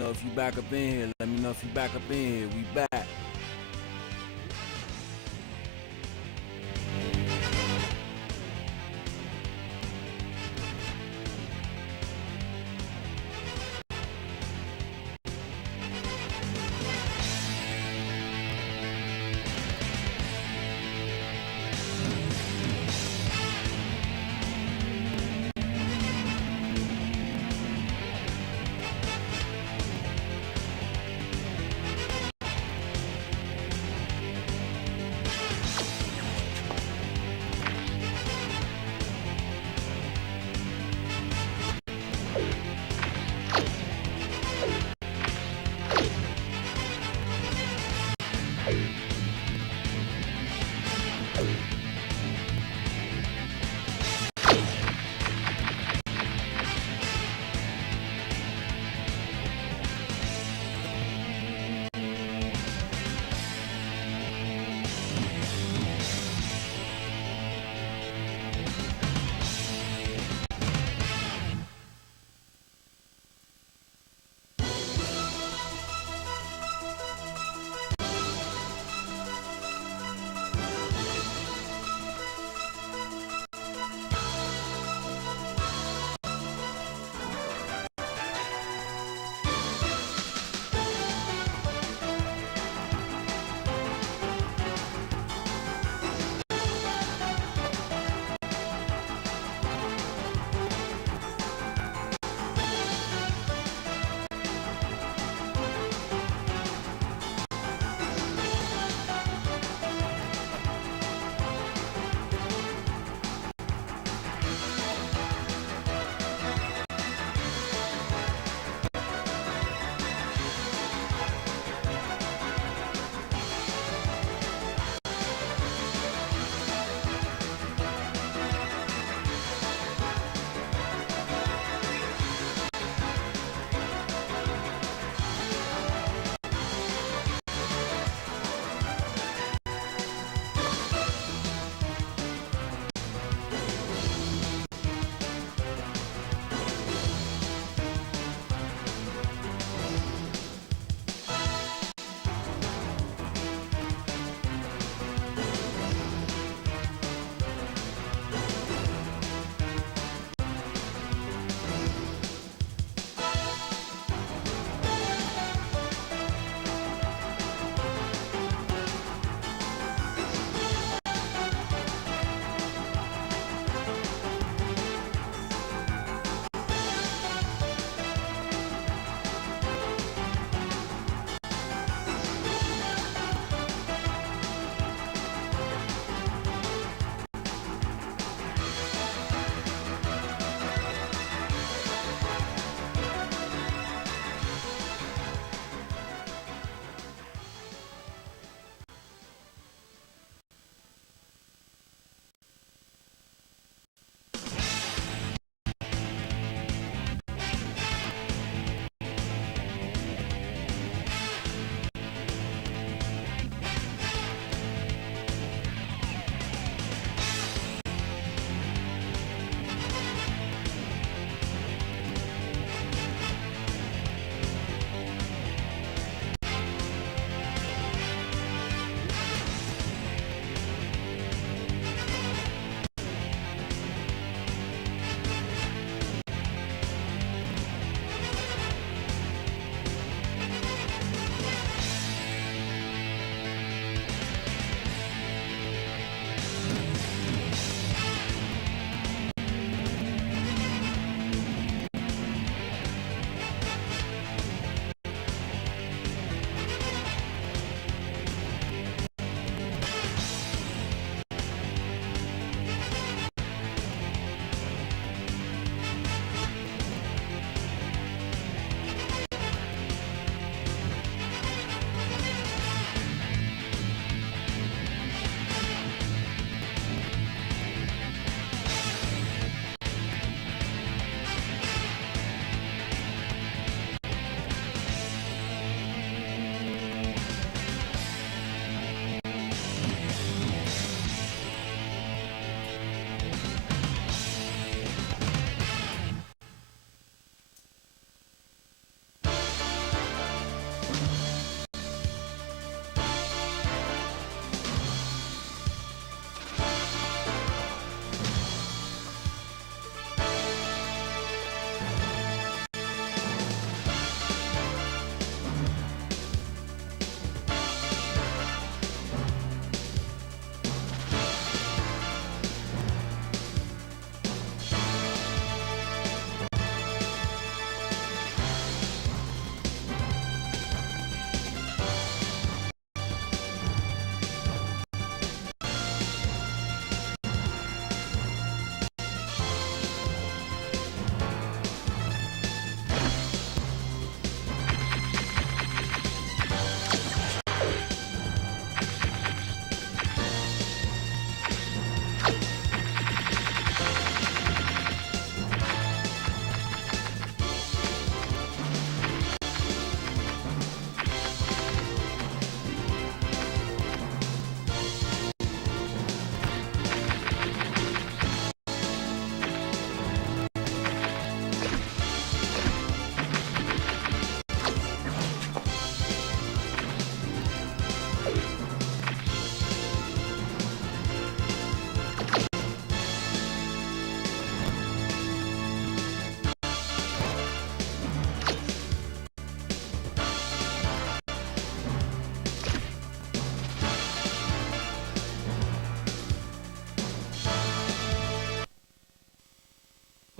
know if you back up in here. Let me know if you back up in here. We back.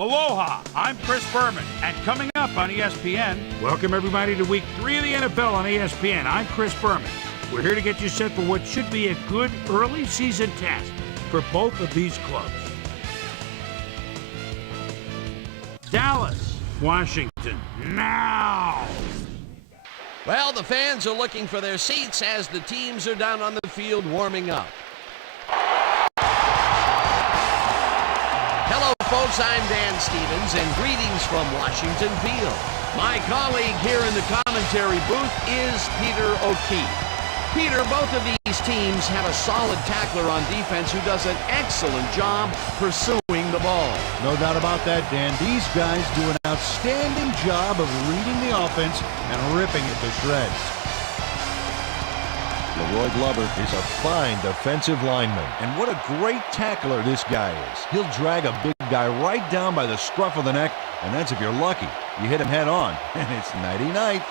Aloha, I'm Chris Berman, and coming up on ESPN, welcome everybody to Week 3 of the NFL on ESPN. I'm Chris Berman. We're here to get you set for what should be a good early season test for both of these clubs. Dallas, Washington, now! Well, the fans are looking for their seats as the teams are down on the field warming up. Hello, folks. I'm Dan Stevens, and greetings from Washington Field. My colleague here in the commentary booth is Peter O'Keefe. Peter, both of these teams have a solid tackler on defense who does an excellent job pursuing the ball. No doubt about that, Dan. These guys do an outstanding job of reading the offense and ripping it to shreds. Leroy Glover is a fine defensive lineman. And what a great tackler this guy is. He'll drag a big guy right down by the scruff of the neck, and that's if you're lucky. You hit him head on, and it's nighty-night.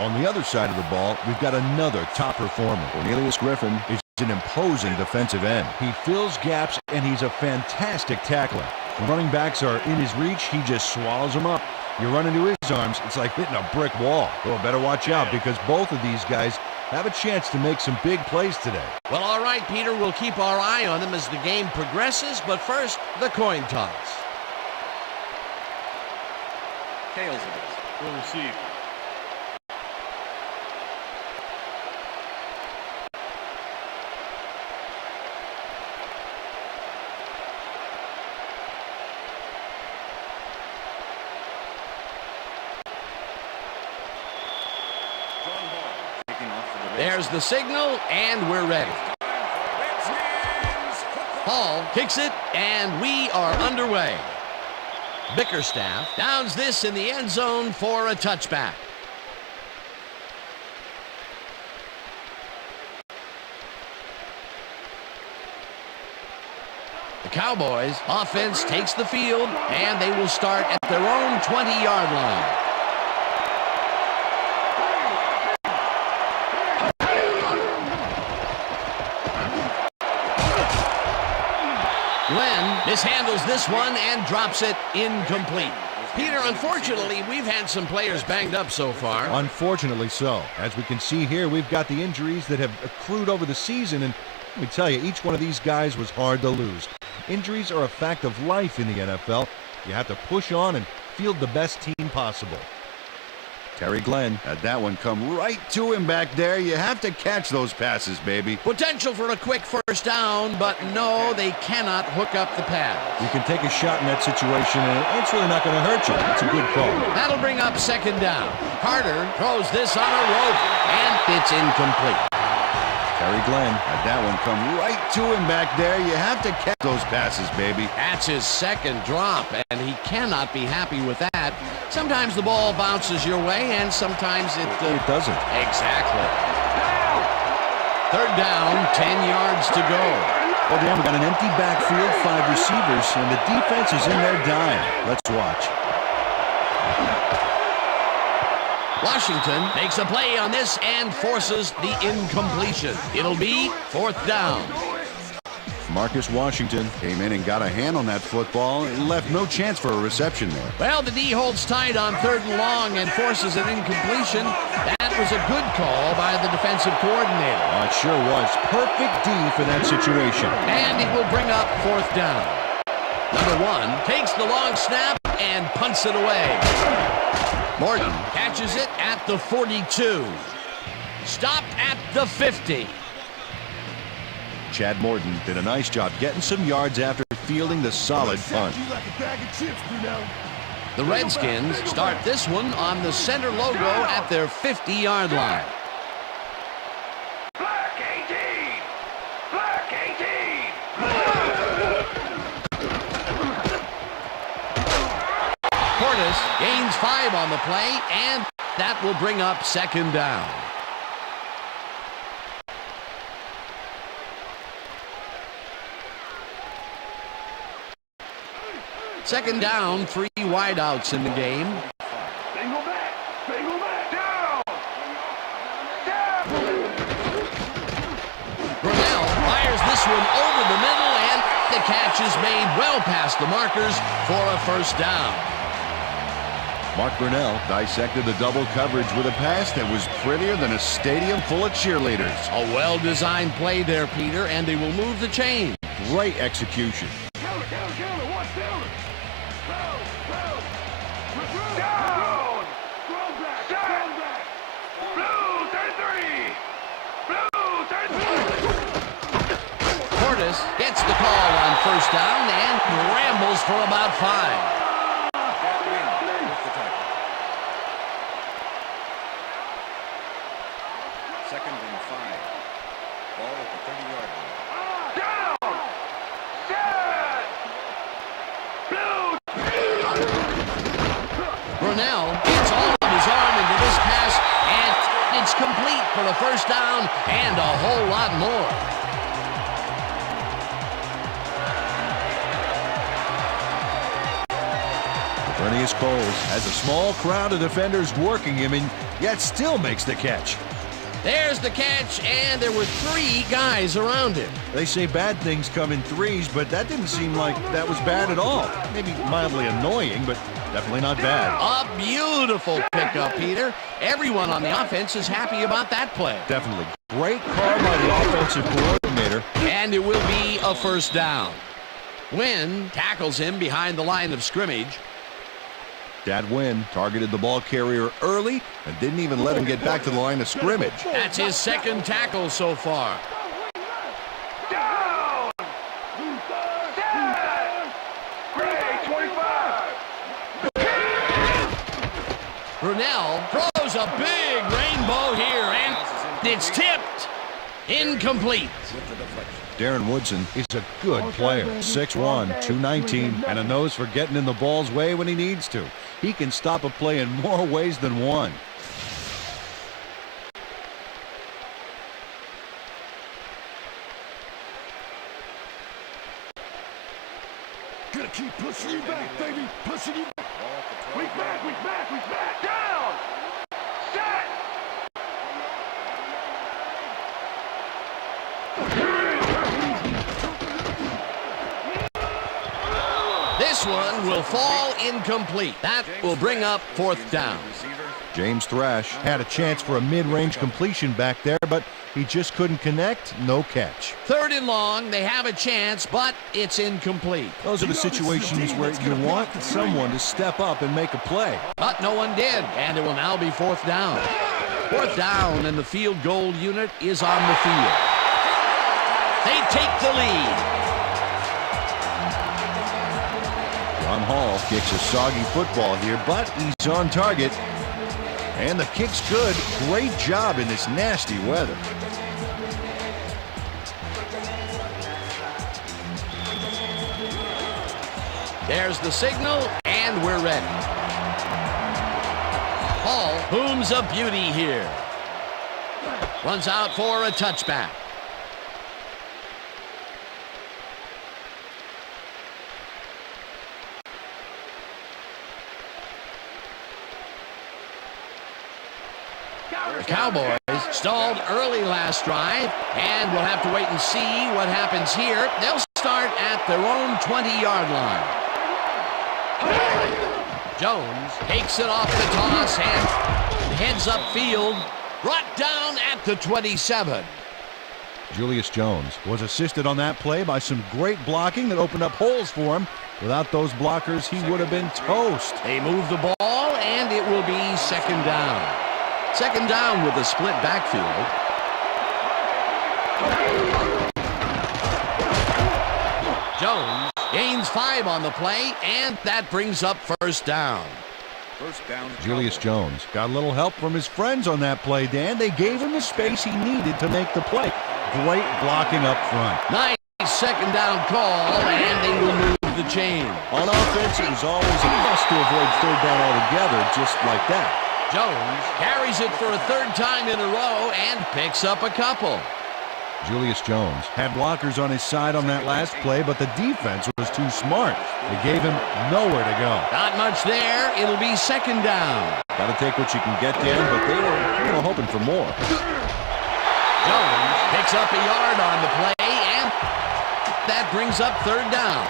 On the other side of the ball, we've got another top performer. Cornelius Griffin is an imposing defensive end. He fills gaps, and he's a fantastic tackler. When running backs are in his reach, he just swallows them up. You run into his arms, it's like hitting a brick wall. Well, better watch out because both of these guys have a chance to make some big plays today. Well, all right, Peter, we'll keep our eye on them as the game progresses, but first, the coin toss. Tails of it. Will receive. There's the signal, and we're ready. Hall kicks it, and we are underway. Bickerstaff downs this in the end zone for a touchback. The Cowboys offense takes the field, and they will start at their own 20-yard line. Glenn mishandles this one and drops it incomplete. Peter, unfortunately, we've had some players banged up so far. Unfortunately so. As we can see here, we've got the injuries that have accrued over the season, and let me tell you, each one of these guys was hard to lose. Injuries are a fact of life in the NFL. You have to push on and field the best team possible. Terry Glenn had that one come right to him back there. You have to catch those passes, baby. Potential for a quick first down, but no, they cannot hook up the pass. You can take a shot in that situation, and it's really not going to hurt you. It's a good call. That'll bring up second down. Carter throws this on a rope, and it's incomplete. Terry Glenn had that one come right to him back there. You have to catch those passes, baby. That's his second drop, and he cannot be happy with that. Sometimes the ball bounces your way, and sometimes it doesn't. Exactly. Third down, 10 yards to go. Well, Dan, we've got an empty backfield, 5 receivers, and the defense is in there dying. Let's watch. Washington makes a play on this and forces the incompletion. It'll be fourth down. Marcus Washington came in and got a hand on that football and left no chance for a reception there. Well, the D holds tight on third and long and forces an incompletion. That was a good call by the defensive coordinator. Oh, it sure was. Perfect D for that situation. And it will bring up fourth down. Number 1 takes the long snap and punts it away. Morton catches it at the 42. Stopped at the 50. Chad Morton did a nice job getting some yards after fielding the solid punt. The Redskins start this one on the center logo at their 50-yard line. Gains 5 on the play, and that will bring up second down. Second down, 3 wideouts in the game. Single back, down. Brunel fires this one over the middle, and The catch is made well past the markers for a first down. Mark Brunell dissected the double coverage with a pass that was prettier than a stadium full of cheerleaders. A well-designed play there, Peter, and they will move the chain. Great execution. Counter, counter, counter. Watch counter. Down, down. Throw back. Throw back. Blue 33. Blue 33. Portis gets the call on first down and rambles for about 5. Second and 5. Ball at the 30-yard line. Down. Set. Blue. Brunell gets all of his arm into this pass, and it's complete for the first down and a whole lot more. Bernius Coles has a small crowd of defenders working him and yet still makes the catch. There's the catch, and there were 3 guys around him. They say bad things come in threes, but that didn't seem like that was bad at all. Maybe mildly annoying, but definitely not bad. A beautiful pickup, Peter. Everyone on the offense is happy about that play. Definitely. Great call by the offensive coordinator. And it will be a first down. Wynn tackles him behind the line of scrimmage. Dad Wynn targeted the ball carrier early and didn't even let him get back to the line of scrimmage. That's his second tackle so far. Down. Set. Great 25. Brunell throws a big rainbow here, and it's tipped. Incomplete. Darren Woodson is a good player. 6'1", 219, and a nose for getting in the ball's way when he needs to. He can stop a play in more ways than one. Gotta keep pushing you back, baby. Pushing you back. Weak back, weak back, weak back. Down. Set. This one will fall incomplete. That will bring up fourth down. James Thrash had a chance for a mid-range completion back there, but he just couldn't connect. No catch. Third and long, they have a chance, but it's incomplete. Those are the situations where you want someone to step up and make a play. But no one did, and it will now be fourth down. Fourth down, and the field goal unit is on the field. They take the lead. Ron Hall kicks a soggy football here, but he's on target. And the kick's good. Great job in this nasty weather. There's the signal, and we're ready. Hall booms a beauty here. Runs out for a touchback. The Cowboys stalled early last drive, and we'll have to wait and see what happens here. They'll start at their own 20-yard line. Jones takes it off the toss and heads upfield, brought down at the 27. Julius Jones was assisted on that play by some great blocking that opened up holes for him. Without those blockers, he would have been toast. They move the ball, and it will be second down. Second down with a split backfield. Jones gains 5 on the play, and that brings up first down. First down. Julius Jones got a little help from his friends on that play, Dan. They gave him the space he needed to make the play. Great blocking up front. Nice second down call, and they will move the chain. On offense, it was always a must to avoid third down altogether, just like that. Jones carries it for a third time in a row and picks up a couple. Julius Jones had blockers on his side on that last play, but the defense was too smart. They gave him nowhere to go. Not much there. It'll be second down. Got to take what you can get, Dan, but they were hoping for more. Jones picks up a yard on the play, and That brings up third down.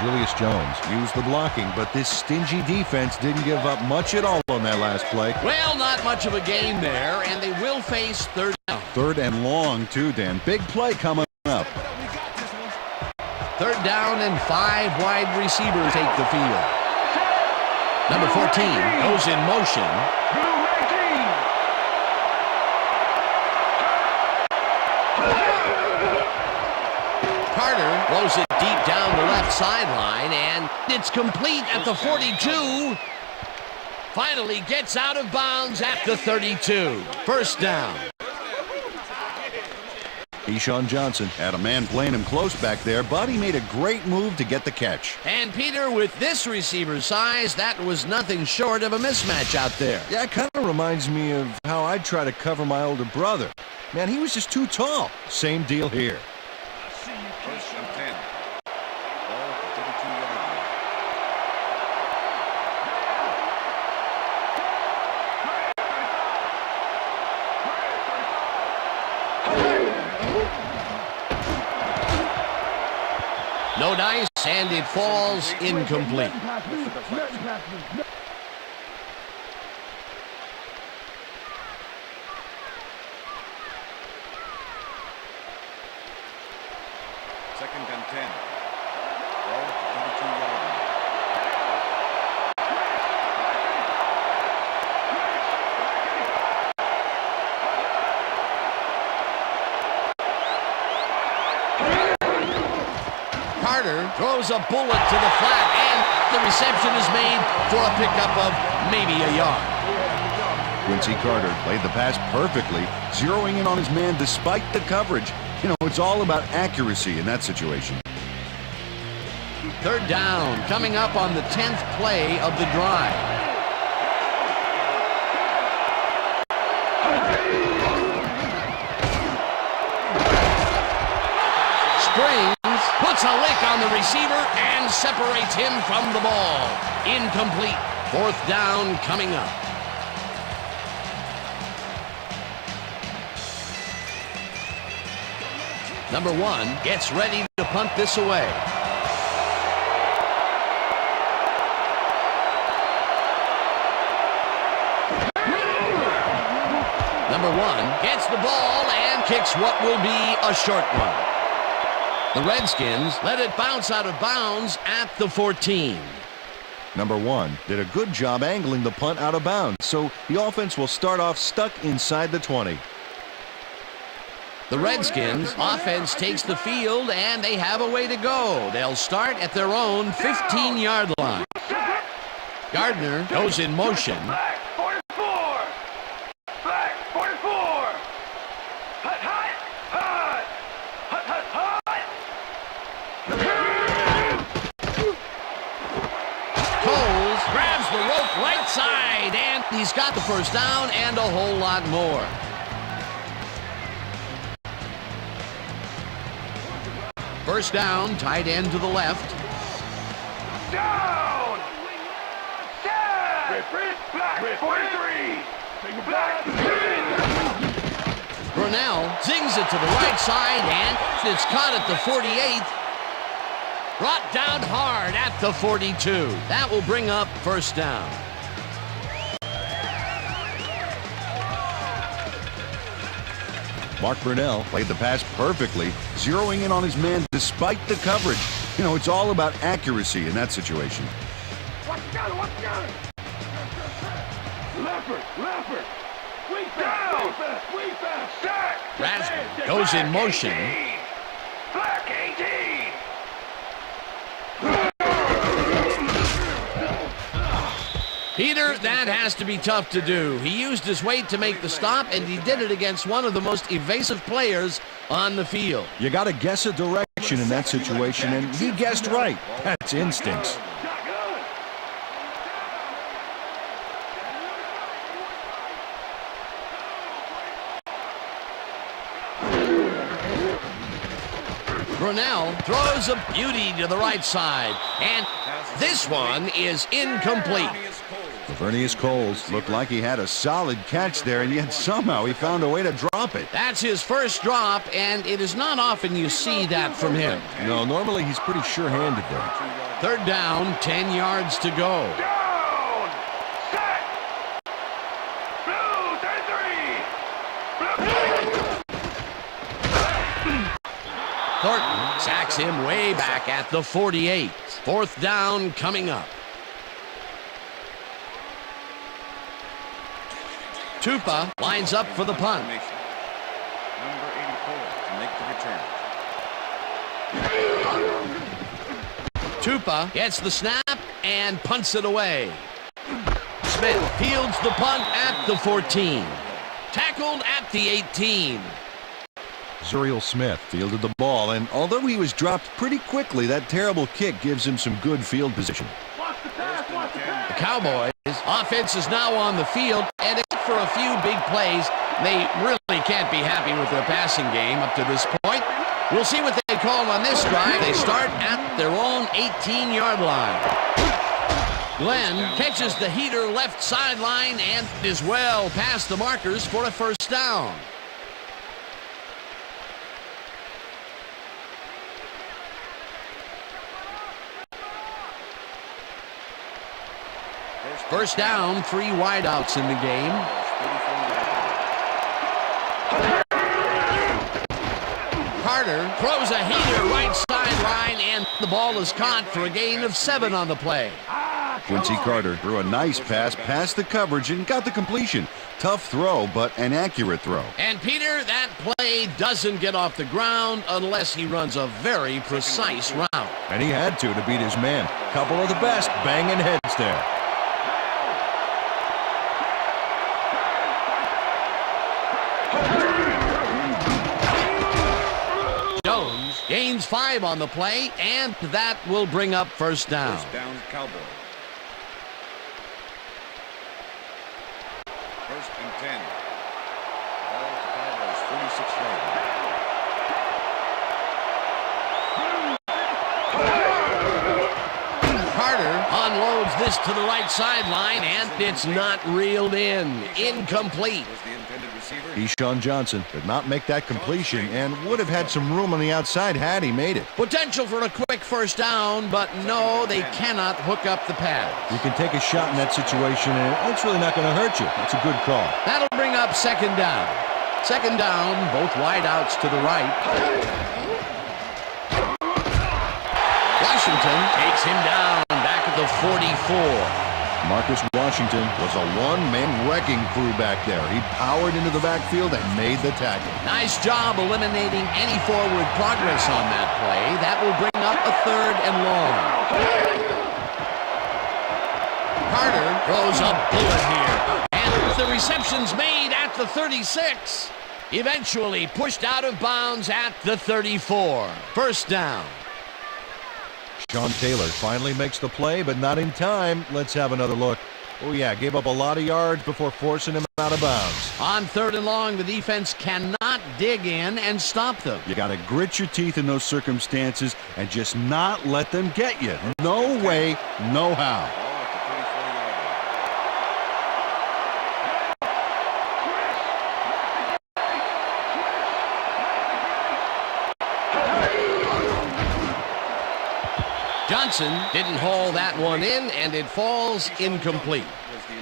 Julius Jones used the blocking, but this stingy defense didn't give up much at all on that last play. Well, not much of a game there, and they will face third down. Third and long, too, Dan. Big play coming up. Third down and 5 wide receivers take the field. Number 14 goes in motion. Carter throws it deep down the left sideline, and it's complete at the 42. Finally gets out of bounds at the 32. First down. Keyshawn Johnson had a man playing him close back there, but he made a great move to get the catch. And Peter, with this receiver's size, that was nothing short of a mismatch out there. Yeah, it kind of reminds me of how I'd try to cover my older brother. Man, he was just too tall. Same deal here. First and 10. Ball at the 32-yard line. No dice, and it falls incomplete. Second and 10. Ball at the 32-yard line. Carter throws a bullet to the flat, and the reception is made for a pickup of maybe a yard. Quincy Carter played the pass perfectly, zeroing in on his man despite the coverage. You know, it's all about accuracy in that situation. Third down, coming up on the 10th play of the drive. Springs puts a lick on the receiver and separates him from the ball. Incomplete. Fourth down coming up. Number 1 gets ready to punt this away. Number 1 gets the ball and kicks what will be a short one. The Redskins let it bounce out of bounds at the 14. Number 1 did a good job angling the punt out of bounds, so the offense will start off stuck inside the 20. The Redskins offense takes the field, and they have a way to go. They'll start at their own 15-yard line. Gardner goes in motion. Black 44. Black 44. Hut, hut, hut. Hut, hut, hut. Coles grabs the rope right side, and he's got the first down and a whole lot more. First down, tight end to the left. Down. Down. Black 43. Black. Brunell zings it to the right side, and it's caught at the 48th. Brought down hard at the 42. That will bring up first down. Mark Brunell played the pass perfectly, zeroing in on his man despite the coverage. You know, it's all about accuracy in that situation. Watch down, watch down. Leopard, leopard. We down. We fast. Sack. Rasmus goes in motion. Black 18. Peter, that has to be tough to do. He used his weight to make the stop, and he did it against one of the most evasive players on the field. You got to guess a direction in that situation, and he guessed right. That's instincts. Brunell throws a beauty to the right side, and this one is incomplete. Lavernius Coles looked like he had a solid catch there, and yet somehow he found a way to drop it. That's his first drop, and it is not often you see that from him. No, normally he's pretty sure-handed there. Third down, 10 yards to go. Down! Set! Blue, 33! Thornton sacks him way back at the 48. Fourth down coming up. Tupa lines up for the punt. Number 84 to make the return. Tupa gets the snap and punts it away. Smith fields the punt at the 14. Tackled at the 18. Zuriel Smith fielded the ball, and although he was dropped pretty quickly, that terrible kick gives him some good field position. The Cowboys offense is now on the field, and except for a few big plays, they really can't be happy with their passing game up to this point. We'll see what they call on this drive. They start at their own 18-yard line. Glenn catches the heater left sideline and is well past the markers for a first down. First down, 3 wideouts in the game. Carter throws a heater right sideline, and the ball is caught for a gain of 7 on the play. Quincy Carter threw a nice pass past the coverage and got the completion. Tough throw, but an accurate throw. And Peter, that play doesn't get off the ground unless he runs a very precise route. And he had to beat his man. Couple of the best banging heads there. Jones gains 5 on the play, and that will bring up first down. First down, Cowboy. First and 10. Ball to Cowboys, 46-yard. Carter unloads this to the right sideline, and it's not reeled in. Incomplete. Was the intended receiver. Keyshawn Johnson did not make that completion and would have had some room on the outside had he made it. Potential for a quick first down, but no, they cannot hook up the pass. You can take a shot in that situation, and it's really not going to hurt you. That's a good call. That'll bring up second down. Second down, both wideouts to the right. Washington takes him down back at the 44. Marcus Washington was a one-man wrecking crew back there. He powered into the backfield and made the tackle. Nice job eliminating any forward progress on that play. That will bring up a third and long. Carter throws a bullet here. And the reception's made at the 36. Eventually pushed out of bounds at the 34. First down. Sean Taylor finally makes the play, but not in time. Let's have another look. Oh, yeah, gave up a lot of yards before forcing him out of bounds. On third and long, the defense cannot dig in and stop them. You got to grit your teeth in those circumstances and just not let them get you. No way, no how. Johnson didn't haul that one in, and it falls incomplete.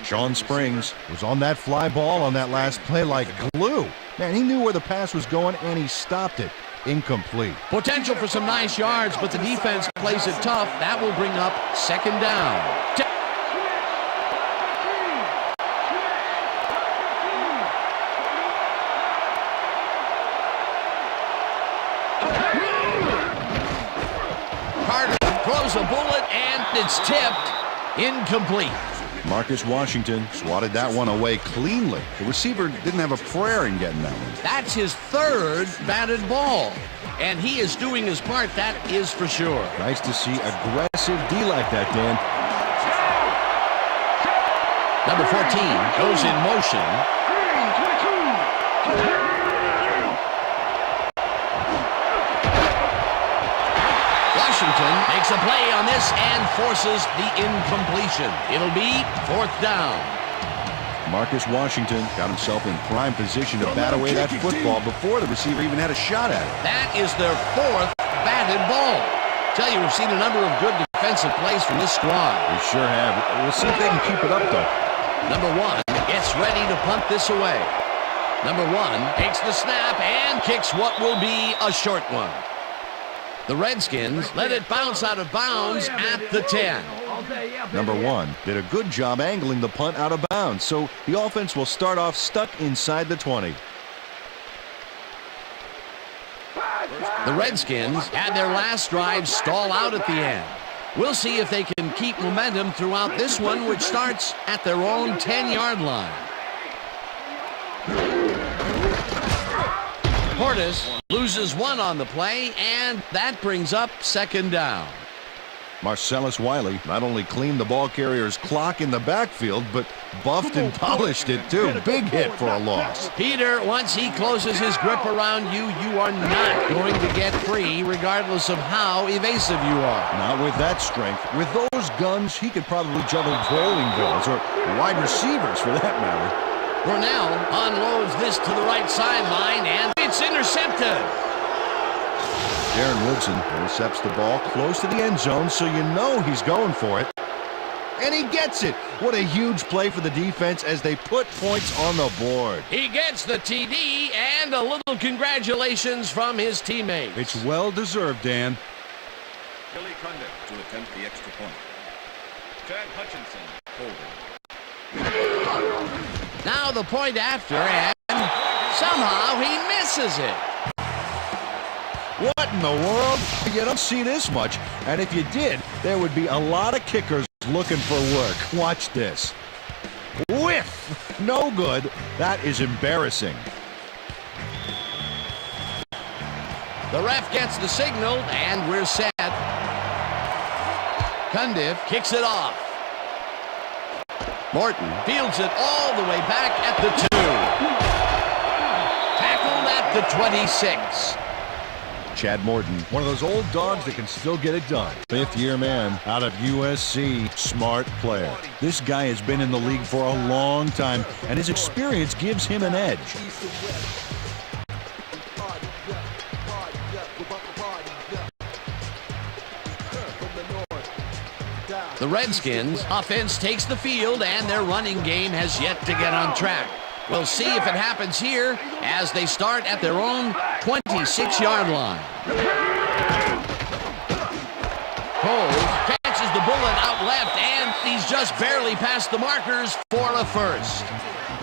Sean Springs was on that fly ball on that last play like glue. Man, he knew where the pass was going, and he stopped it. Incomplete. Potential for some nice yards, but the defense plays it tough. That will bring up second down. Throws a bullet, and it's tipped. Incomplete. Marcus Washington swatted that one away cleanly. The receiver didn't have a prayer in getting that one. That's his third batted ball, and he is doing his part, that is for sure. Nice to see aggressive D like that, Dan. Number 14 goes in motion. Washington makes a play on this and forces the incompletion. It'll be 4th down. Marcus Washington got himself in prime position to bat away that football before the receiver even had a shot at it. That is their 4th batted ball. Tell you, we've seen a number of good defensive plays from this squad. We sure have. We'll see if they can keep it up, though. Number 1 gets ready to punt this away. Number 1 takes the snap and kicks what will be a short one. The Redskins let it bounce out of bounds at the 10. Number 1 did a good job angling the punt out of bounds, so the offense will start off stuck inside the 20. The Redskins had their last drive stall out at the end. We'll see if they can keep momentum throughout this one, which starts at their own 10-yard line. Portis loses 1 on the play, and that brings up 2nd down. Marcellus Wiley not only cleaned the ball carrier's clock in the backfield, but buffed and polished it too. Big hit for a loss. Peter, once he closes his grip around you, you are not going to get free, regardless of how evasive you are. Not with that strength. With those guns, he could probably juggle bowling balls, or wide receivers for that matter. Brunell unloads this to the right sideline, and it's intercepted. Darren Woodson intercepts the ball close to the end zone, so you know he's going for it. And he gets it. What a huge play for the defense as they put points on the board. He gets the TD and a little congratulations from his teammates. It's well-deserved, Dan. Billy Condit to attempt the extra point. Chad Hutchinson holding. Now the point after, and somehow he misses it. What in the world? You don't see this much. And if you did, there would be a lot of kickers looking for work. Watch this. Whiff! No good. That is embarrassing. The ref gets the signal, and we're set. Cundiff kicks it off. Morton fields it all the way back at the 2. Tackled at the 26. Chad Morton, one of those old dogs that can still get it done. 5th-year man out of USC. Smart player. This guy has been in the league for a long time, and his experience gives him an edge. The Redskins offense takes the field, and their running game has yet to get on track. We'll see if it happens here as they start at their own 26-yard line. Cole catches the bullet out left, and he's just barely past the markers for a first.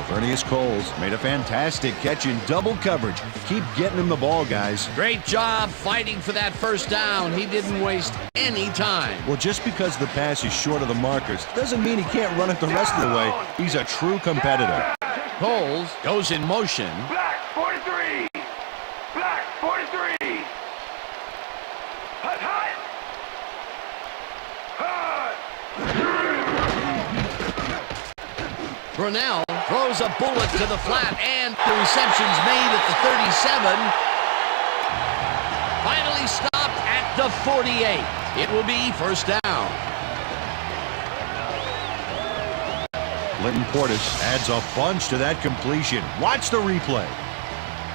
Vernius Coles made a fantastic catch in double coverage. Keep getting him the ball, guys. Great job fighting for that first down. He didn't waste any time. Well, just because the pass is short of the markers doesn't mean he can't run it the rest of the way. He's a true competitor. Coles goes in motion. Black 43. Black 43. Hut, hut. Brunell throws a bullet to the flat, and the reception's made at the 37. Finally stopped at the 48. It will be first down. Linton Portis adds a bunch to that completion. Watch the replay.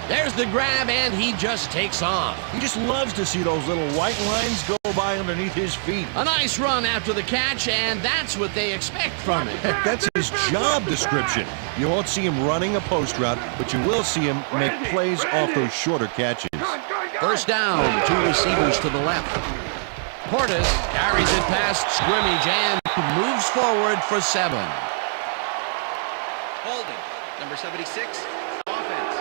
There's the grab, and he just takes off. He just loves to see those little white lines go by underneath his feet. A nice run after the catch, and that's what they expect from him. Heck, that's his job description. You won't see him running a post route, but you will see him make plays off those shorter catches. First down, 2 receivers to the left. Portis carries it past scrimmage and moves forward for 7. Holding, number 76, offense.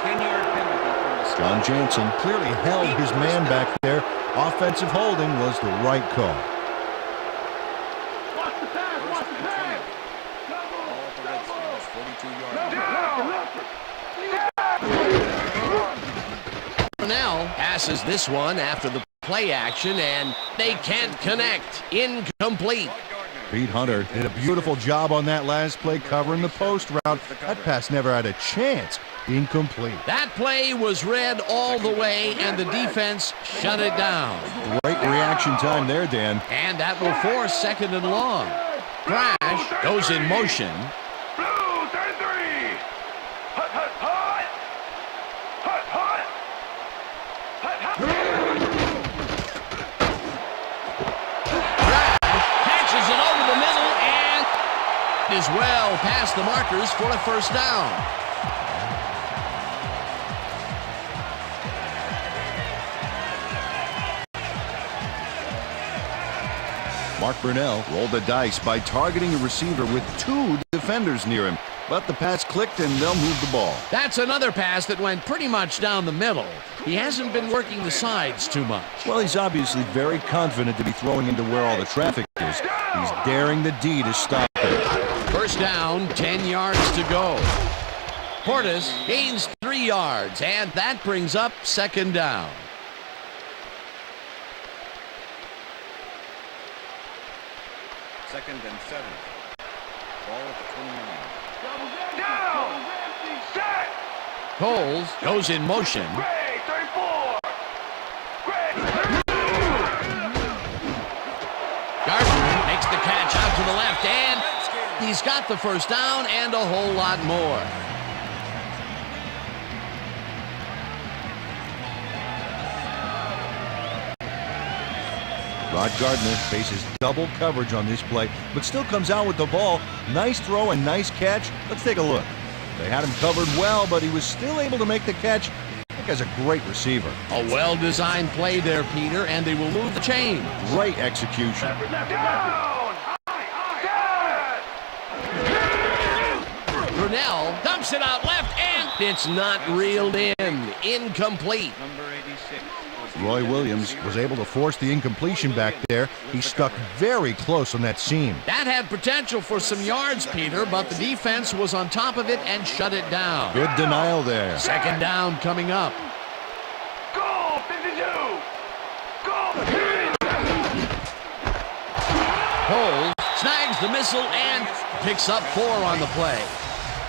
10-yard penalty from the start. John Jansen clearly held his man back there. Offensive holding was the right call. Watch the pass, watch the pass. All for Redskins, 42 yards. Brunell passes this one after the play action, and they can't connect. Incomplete. Pete Hunter did a beautiful job on that last play covering the post route. That pass never had a chance. Incomplete. That play was read all the way, and the defense shut it down. Great reaction time there, Dan. And that will force second and long. Crash goes in motion. Blue, 33. Hut, hut, hut. Hut, hut. Hut, hut. Crash catches it over the middle and is well past the markers for a first down. Mark Burnell rolled the dice by targeting a receiver with 2 defenders near him. But the pass clicked and they'll move the ball. That's another pass that went pretty much down the middle. He hasn't been working the sides too much. Well, he's obviously very confident to be throwing into where all the traffic is. He's daring the D to stop it. First down, 10 yards to go. Portis gains 3 yards, and that brings up second down. Second and 7. Ball at the 29. Down. Set. Coles goes in motion. Gray, 34. Gray. Gardner makes the catch out to the left, and he's got the first down and a whole lot more. Rod Gardner faces double coverage on this play, but still comes out with the ball. Nice throw and nice catch. Let's take a look. They had him covered well, but he was still able to make the catch. That guy's a great receiver. A well-designed play there, Peter, and they will move the chain. Great execution. Down. Brunell dumps it out left, and it's not reeled in. Incomplete. Number 86. Roy Williams was able to force the incompletion back there. He stuck very close on that seam. That had potential for some yards, Peter, but the defense was on top of it and shut it down. Good denial there. Second down coming up. Go, 52. Go. Cole snags the missile and picks up 4 on the play.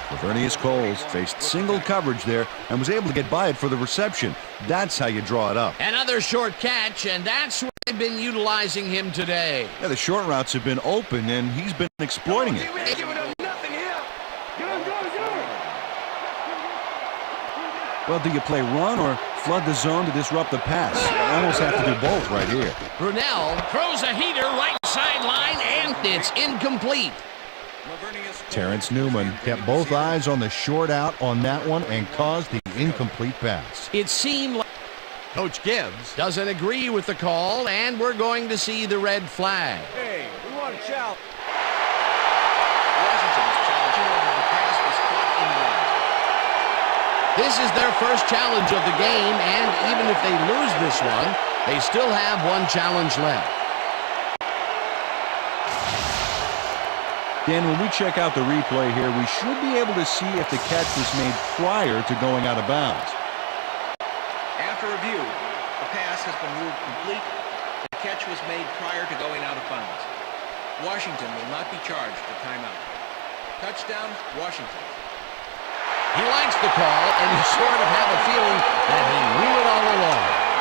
Lavernius Coles faced single coverage there and was able to get by it for the reception. That's how you draw it up. Another short catch, and that's where they've been utilizing him today. Yeah, the short routes have been open, and he's been exploiting it. We ain't giving up nothing here. Get him, get him, get him. Well, do you play run or flood the zone to disrupt the pass? You almost have to do both right here. Brunell throws a heater right sideline, and it's incomplete. Terrence Newman kept both eyes on the short out on that one and caused the incomplete pass. It seemed like Coach Gibbs doesn't agree with the call, and we're going to see the red flag. Hey, we want to shout. Washington is challenging whether the pass was caught in bounds. This is their first challenge of the game, and even if they lose this one, they still have one challenge left. Dan, when we check out the replay here, we should be able to see if the catch was made prior to going out of bounds. After review, the pass has been ruled complete. The catch was made prior to going out of bounds. Washington will not be charged a timeout. Touchdown, Washington. He likes the call, and you sort of have a feeling that he knew it all along.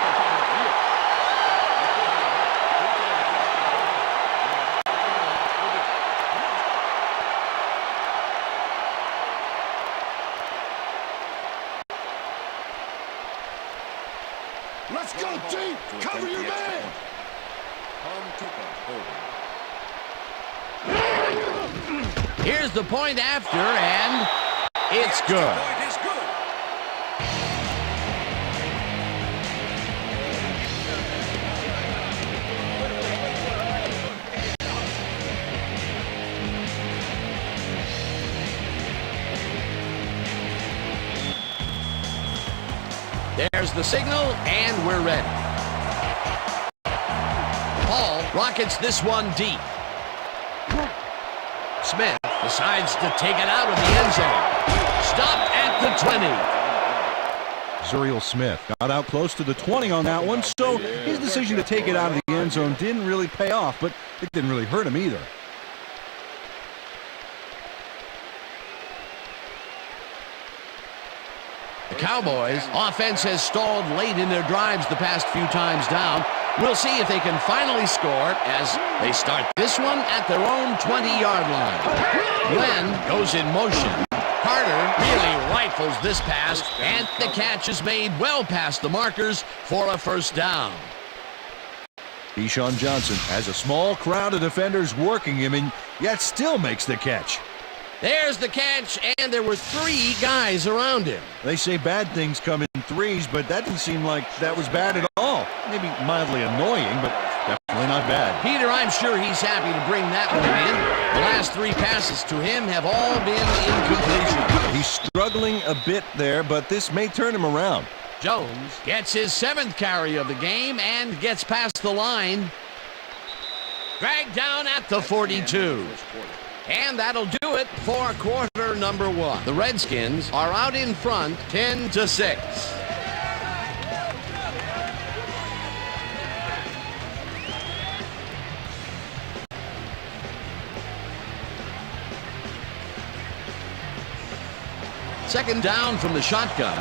Let's go, team. Cover your man. Here's the point after, and it's good. There's the signal, and we're ready. Paul rockets this one deep. Smith decides to take it out of the end zone. Stopped at the 20. Zuriel Smith got out close to the 20 on that one, so his decision to take it out of the end zone didn't really pay off, but it didn't really hurt him either. Cowboys' offense has stalled late in their drives the past few times down. We'll see if they can finally score as they start this one at their own 20-yard line. Glenn goes in motion. Carter really rifles this pass, and the catch is made well past the markers for a first down. Deshaun Johnson has a small crowd of defenders working him, and yet still makes the catch. There's the catch, and there were 3 guys around him. They say bad things come in threes, but that didn't seem like that was bad at all. Maybe mildly annoying, but definitely not bad. Peter, I'm sure he's happy to bring that one in. The last 3 passes to him have all been incompletion. He's struggling a bit there, but this may turn him around. Jones gets his 7th carry of the game and gets past the line. Dragged down at the 42. And that'll do it for quarter number 1. The Redskins are out in front 10-6. Second down from the shotgun.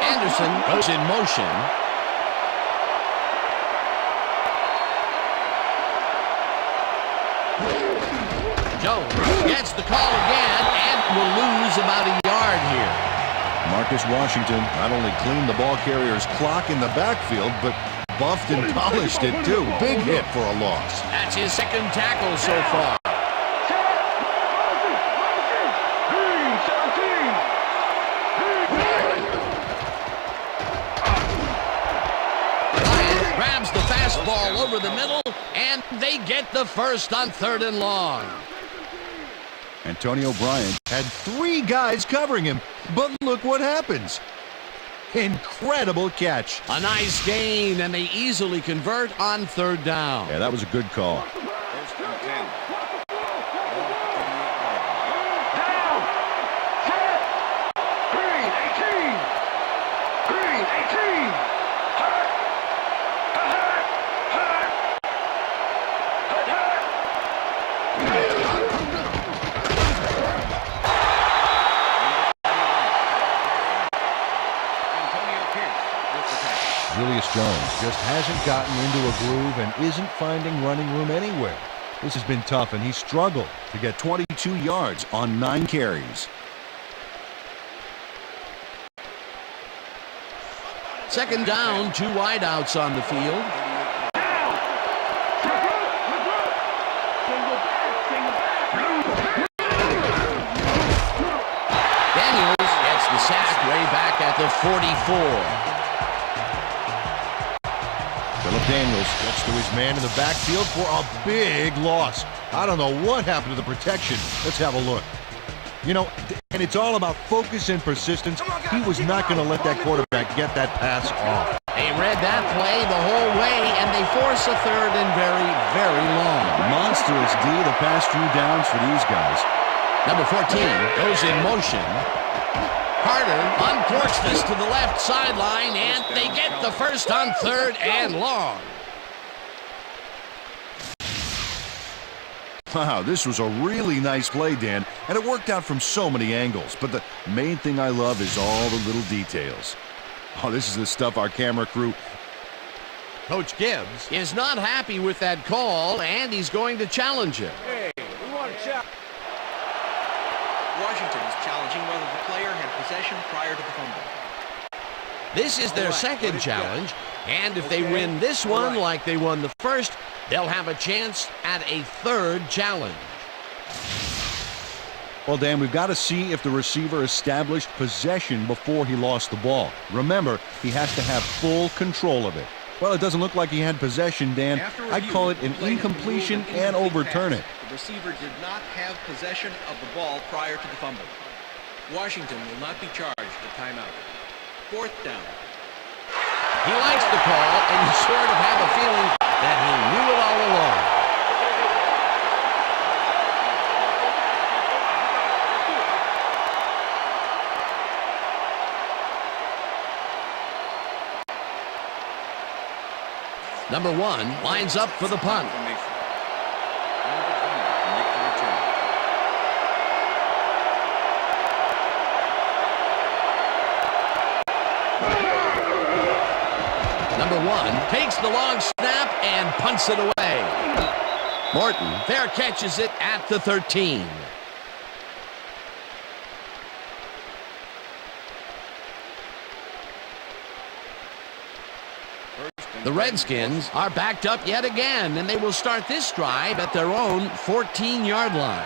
Anderson goes in motion. Jones gets the call again and will lose about a yard here. Marcus Washington not only cleaned the ball carrier's clock in the backfield, but buffed and polished it too. Big hit for a loss. That's his 2nd tackle so far. Bryant grabs the fastball over the middle, and they get the first on 3rd and long. Antonio Bryant had 3 guys covering him, but look what happens. Incredible catch. A nice gain, and they easily convert on 3rd down. Yeah, that was a good call. First and 10. Down. Set. Green 18. Green 18. Hut. Hut. Hut. Hut. Julius Jones just hasn't gotten into a groove and isn't finding running room anywhere. This has been tough, and he struggled to get 22 yards on 9 carries. Second down, 2 wideouts on the field. Daniels gets the sack way back at the 44. Phillip Daniels gets to his man in the backfield for a big loss. I don't know what happened to the protection. Let's have a look. You know, and it's all about focus and persistence. He was not going to let that quarterback get that pass off. They read that play the whole way, and they force a 3rd and very, very long. Monstrous D the past few downs for these guys. Number 14 goes in motion. Carter uncorks this to the left sideline, and they get the first on 3rd and long. Wow, this was a really nice play, Dan, and it worked out from so many angles. But the main thing I love is all the little details. Oh, this is the stuff our camera crew... Coach Gibbs is not happy with that call, and he's going to challenge it. Hey, we want to challenge. Washington is challenging whether the player had possession prior to the fumble. This is their 2nd challenge, and if they win this one like they won the first, they'll have a chance at a 3rd challenge. Well, Dan, we've got to see if the receiver established possession before he lost the ball. Remember, he has to have full control of it. Well, it doesn't look like he had possession, Dan. I'd call it an incompletion and overturn it. The receiver did not have possession of the ball prior to the fumble. Washington will not be charged a timeout. 4th down. He likes the call, and you sort of have a feeling that he knew it all along. Number 1 lines up for the punt. Number 20 to make the return. one, takes the long snap and punts it away. Morton fair catches it at the 13. The Redskins are backed up yet again, and they will start this drive at their own 14-yard line.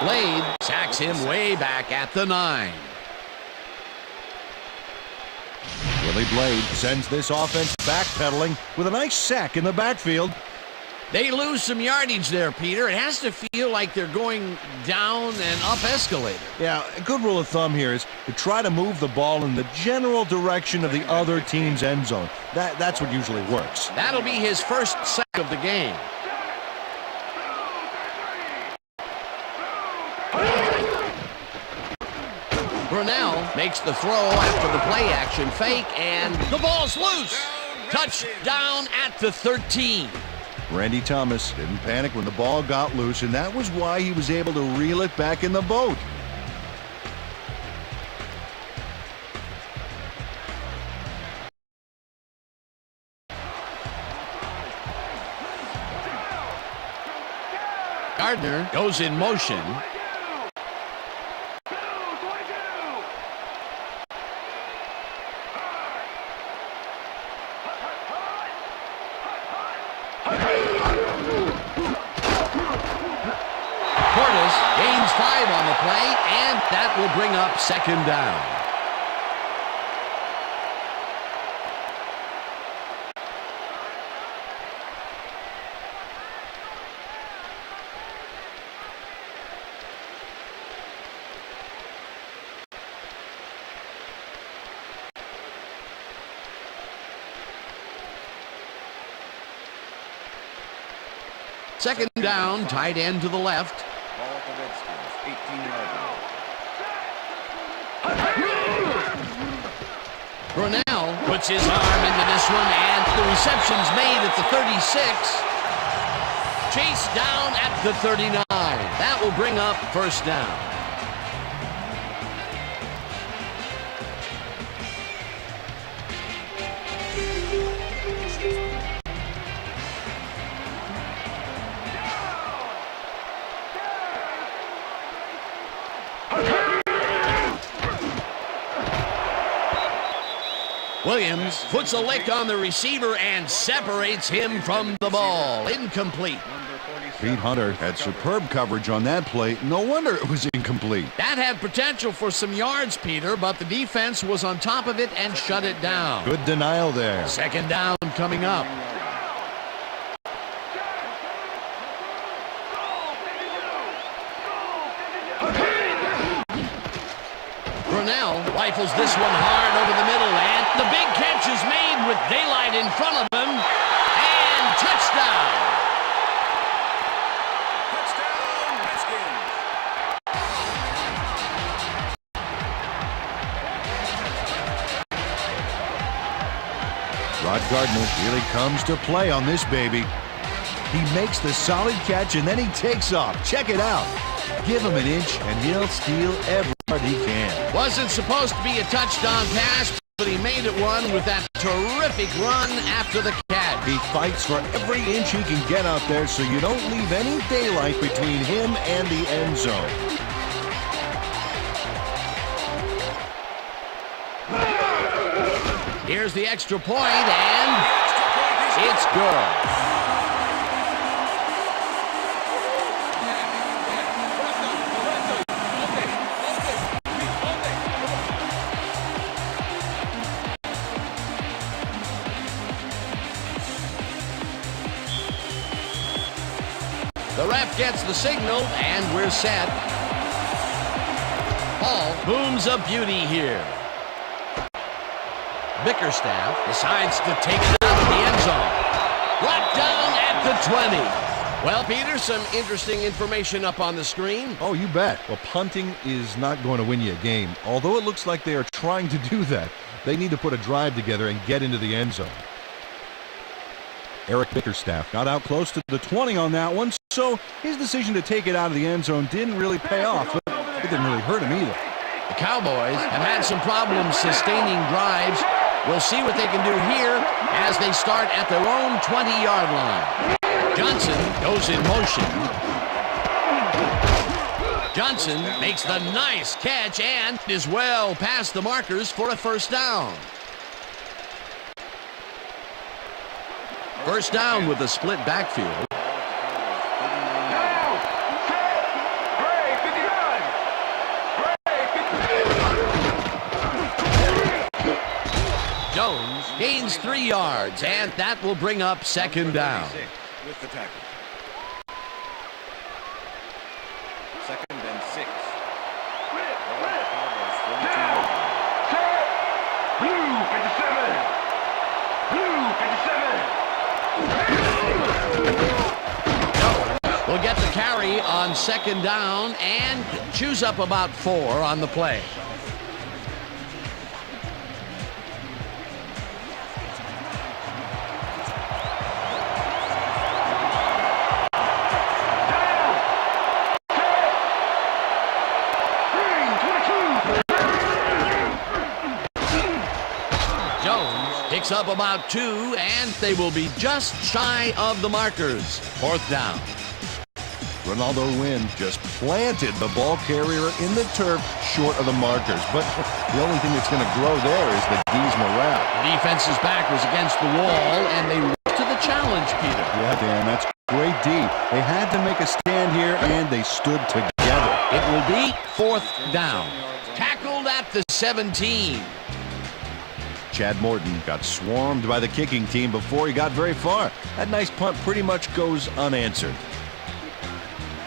Blade sacks him way back at the 9. Willie Blade sends this offense backpedaling with a nice sack in the backfield. They lose some yardage there, Peter. It has to feel like they're going down and up escalator. Yeah, a good rule of thumb here is to try to move the ball in the general direction of the other team's end zone. That's what usually works. That'll be his first sack of the game. Brunell makes the throw after the play action fake, and the ball's loose. Touchdown at the 13. Randy Thomas didn't panic when the ball got loose, and that was why he was able to reel it back in the boat. Gardner goes in motion. Gains 5 on the play, and that will bring up second down. Second down, tight end to the left. Ball at the Redskins, 18-yard line. Brunell puts his arm into this one, and the reception's made at the 36. Chase down at the 39. That will bring up first down. Williams puts a lick on the receiver and separates him from the ball. Incomplete. Pete Hunter had superb coverage on that play. No wonder it was incomplete. That had potential for some yards, Peter, but the defense was on top of it and shut it down. Good denial there. Second down coming up. Brunell rifles this one hard over the middle, and the big catch is made with daylight in front of him, and touchdown. Touchdown, Redskins. Rod Gardner really comes to play on this baby. He makes the solid catch, and then he takes off. Check it out. Give him an inch, and he'll steal every yard he can. Wasn't supposed to be a touchdown pass, but he made it one with that terrific run after the catch. He fights for every inch he can get out there, so you don't leave any daylight between him and the end zone. Here's the extra point, and it's good. The ref gets the signal, and we're set. Hall booms a beauty here. Bickerstaff decides to take it out of the end zone. Brought down at the 20. Well, Peter, some interesting information up on the screen. Oh, you bet. Well, punting is not going to win you a game. Although it looks like they are trying to do that, they need to put a drive together and get into the end zone. Eric Bickerstaff got out close to the 20 on that one, So his decision to take it out of the end zone didn't really pay off, but it didn't really hurt him either. The Cowboys have had some problems sustaining drives. We'll see what they can do here as they start at their own 20-yard line. Johnson goes in motion. Johnson makes the nice catch and is well past the markers for a first down. First down with a split backfield. Jones gains 3 yards, and that will bring up second down. With the tackle. Second and 6. Blue 57. Blue 57. Will get the carry on second down and chews up about 4 on the play. Picks up about 2, and they will be just shy of the markers. Fourth down. Ronaldo Wynn just planted the ball carrier in the turf short of the markers. But the only thing that's going to grow there is the D's morale. The defense's back was against the wall, and they rose to the challenge, Peter. Yeah, Dan, that's great D. They had to make a stand here, and they stood together. It will be fourth down. Tackled at the 17. Chad Morton got swarmed by the kicking team before he got very far. That nice punt pretty much goes unanswered.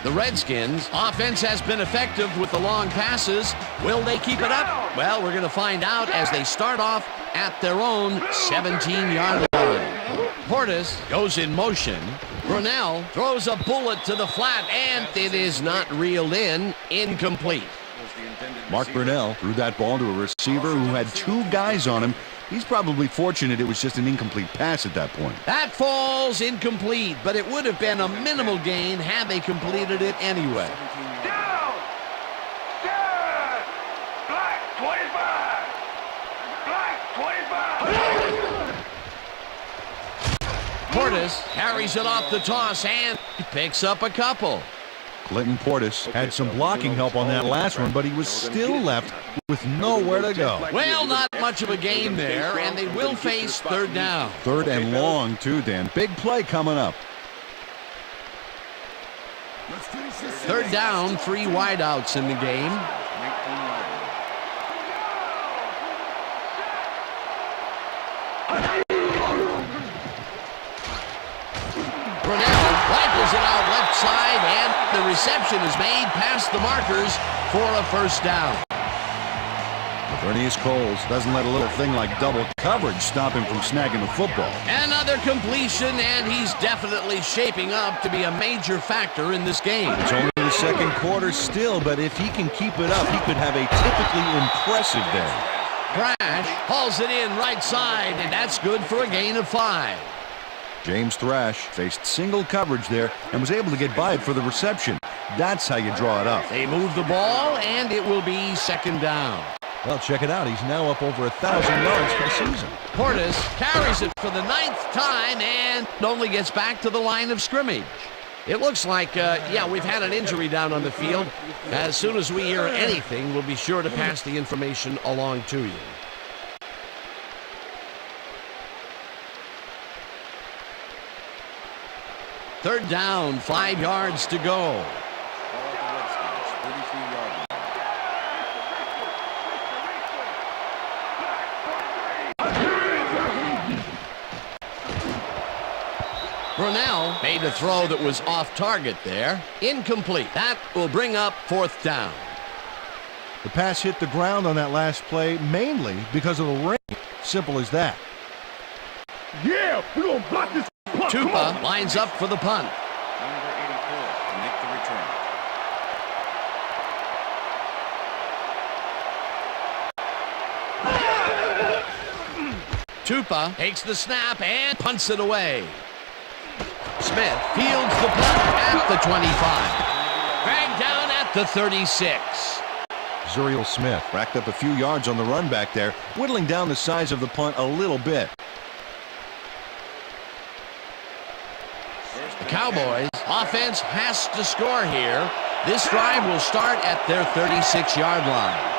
The Redskins' offense has been effective with the long passes. Will they keep it up? Well, we're going to find out as they start off at their own 17-yard line. Portis goes in motion. Brunell throws a bullet to the flat, and it is not reeled in. Incomplete. Mark Brunell threw that ball to a receiver who had 2 guys on him. He's probably fortunate it was just an incomplete pass at that point. That falls incomplete, but it would have been a minimal gain had they completed it anyway. Down! Down! Black 25! Black 25! Portis carries it off the toss and picks up a couple. Clinton Portis had some blocking help on that last one, but he was still left with nowhere to go. Well, not much of a gain there, and they will face third down. Third and long, too, Dan. Big play coming up. Third down, 3 wideouts in the game. Brunell rifles it out left side, and the reception is made past the markers for a first down. Vernius Coles doesn't let a little thing like double coverage stop him from snagging the football. Another completion, and he's definitely shaping up to be a major factor in this game. It's only the second quarter still, but if he can keep it up, he could have a typically impressive day. Thrash hauls it in right side, and that's good for a gain of 5. James Thrash faced single coverage there and was able to get by it for the reception. That's how you draw it up. They move the ball, and it will be second down. Well, check it out. He's now up over 1,000 yards for the season. Portis carries it for the 9th time and only gets back to the line of scrimmage. It looks like, we've had an injury down on the field. As soon as we hear anything, we'll be sure to pass the information along to you. Third down, 5 yards to go. Brunell made a throw that was off target there. Incomplete. That will bring up fourth down. The pass hit the ground on that last play mainly because of the rain. Simple as that. Yeah, we're gonna block this. Tupa lines up for the punt. Number 84 to make the return. Tupa takes the snap and punts it away. Smith fields the punt at the 25. Dragged down at the 36. Zuriel Smith racked up a few yards on the run back there, whittling down the size of the punt a little bit. The Cowboys offense has to score here. This drive will start at their 36-yard line.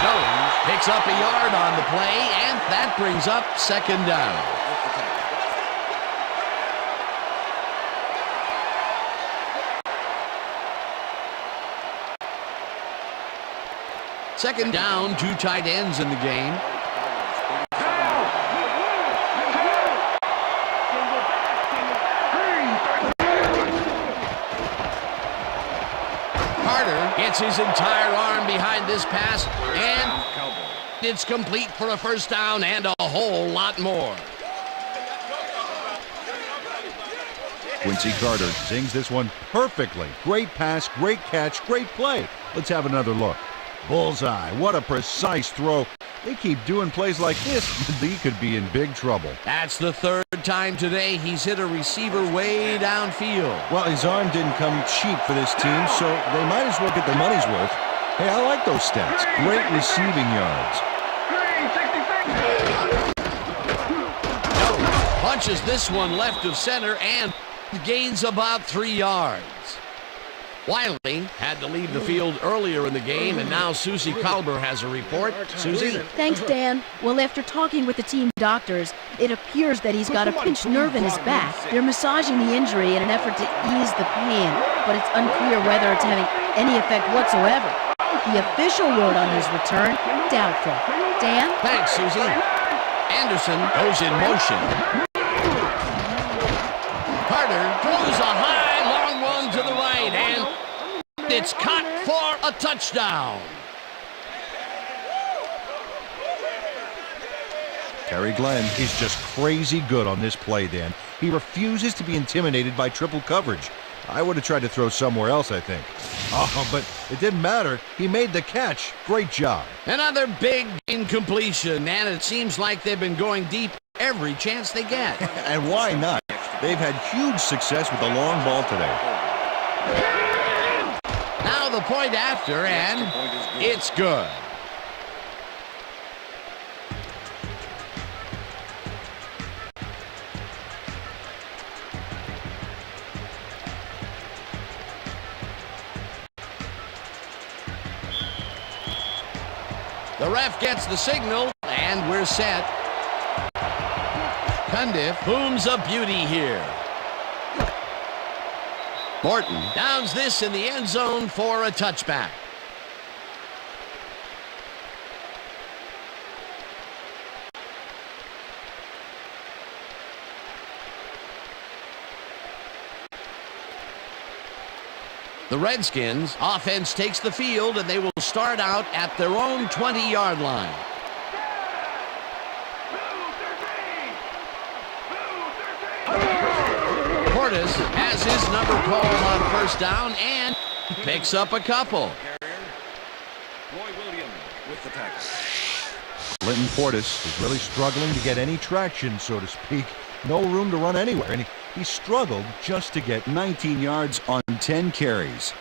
Jones picks up a yard on the play, and that brings up second down. Second down, 2 tight ends in the game. Carter gets his entire arm behind this pass, and it's complete for a first down and a whole lot more. Quincy Carter sings this one perfectly. Great pass, great catch, great play. Let's have another look. Bullseye. What a precise throw. They keep doing plays like this, he could be in big trouble. That's the third time today he's hit a receiver way downfield. Well, his arm didn't come cheap for this team, so they might as well get their money's worth. Hey, I like those stats. Great receiving yards. Punches this one left of center and gains about 3 yards. Wiley had to leave the field earlier in the game, and now Susie Kalber has a report. Susie? Thanks, Dan. Well, after talking with the team doctors, it appears that he's got a pinched nerve in his back. They're massaging the injury in an effort to ease the pain, but it's unclear whether it's having any effect whatsoever. The official word on his return, doubtful. Dan? Thanks, Susie. Anderson goes in motion. Carter throws a high, long one to the right, and it's caught for a touchdown. Terry Glenn is just crazy good on this play, Dan. He refuses to be intimidated by triple coverage. I would have tried to throw somewhere else, I think. Oh, but it didn't matter. He made the catch. Great job. Another big incompletion, and it seems like they've been going deep every chance they get. And why not? They've had huge success with the long ball today. Now the point after, and it's good. The ref gets the signal, and we're set. Cundiff booms a beauty here. Morton downs this in the end zone for a touchback. The Redskins offense takes the field, and they will start out at their own 20-yard line. Portis has his number called on first down and picks up a couple. Roy Williams with the tackle. Clinton Portis is really struggling to get any traction, so to speak. No room to run anywhere, and he struggled just to get 19 yards on 10 carries.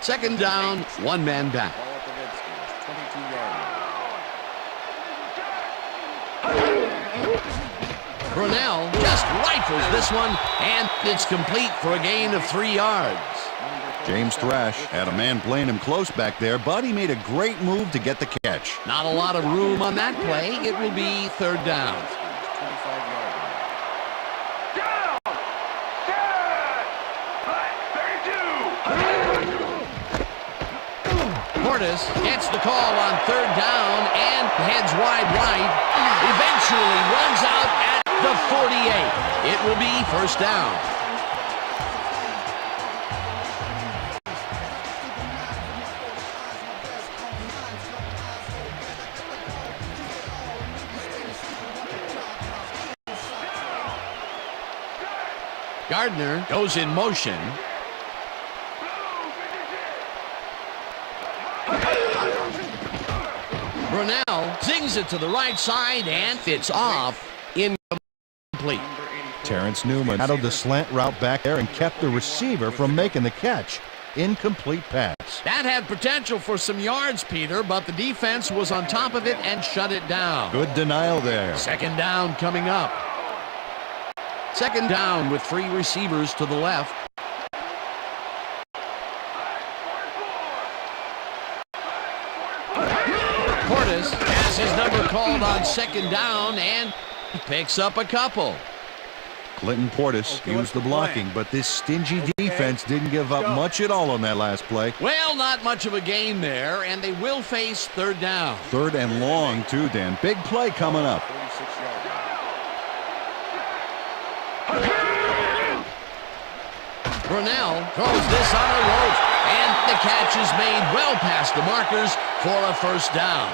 Second down, one man back. Ball at the Redskins, 22-yard line. Brunell just rifles this one, and it's complete for a gain of 3 yards. James Thrash had a man playing him close back there, but he made a great move to get the catch. Not a lot of room on that play. It will be third down. 25-yard line. Portis gets the call on third down and heads wide right. Eventually runs out at the 48. It will be first down. Gardner goes in motion. Brunel zings it to the right side, and it's off. Incomplete. Terrence Newman battled the slant route back there and kept the receiver from making the catch. Incomplete pass. That had potential for some yards, Peter, but the defense was on top of it and shut it down. Good denial there. Second down coming up. Second down with 3 receivers to the left. Portis has his number called on second down and picks up a couple. Clinton Portis used the blocking, but this stingy defense didn't give up much at all on that last play. Well, not much of a gain there, and they will face third down. Third and long, too, Dan. Big play coming up. Brunel throws this on a rope, and the catch is made well past the markers for a first down.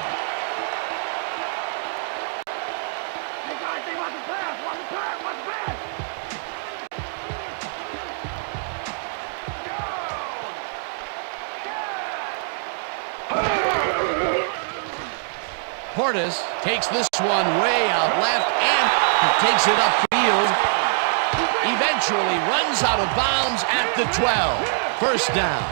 Portis takes this one way out left and takes it upfield. Eventually runs out of bounds at the 12. First down.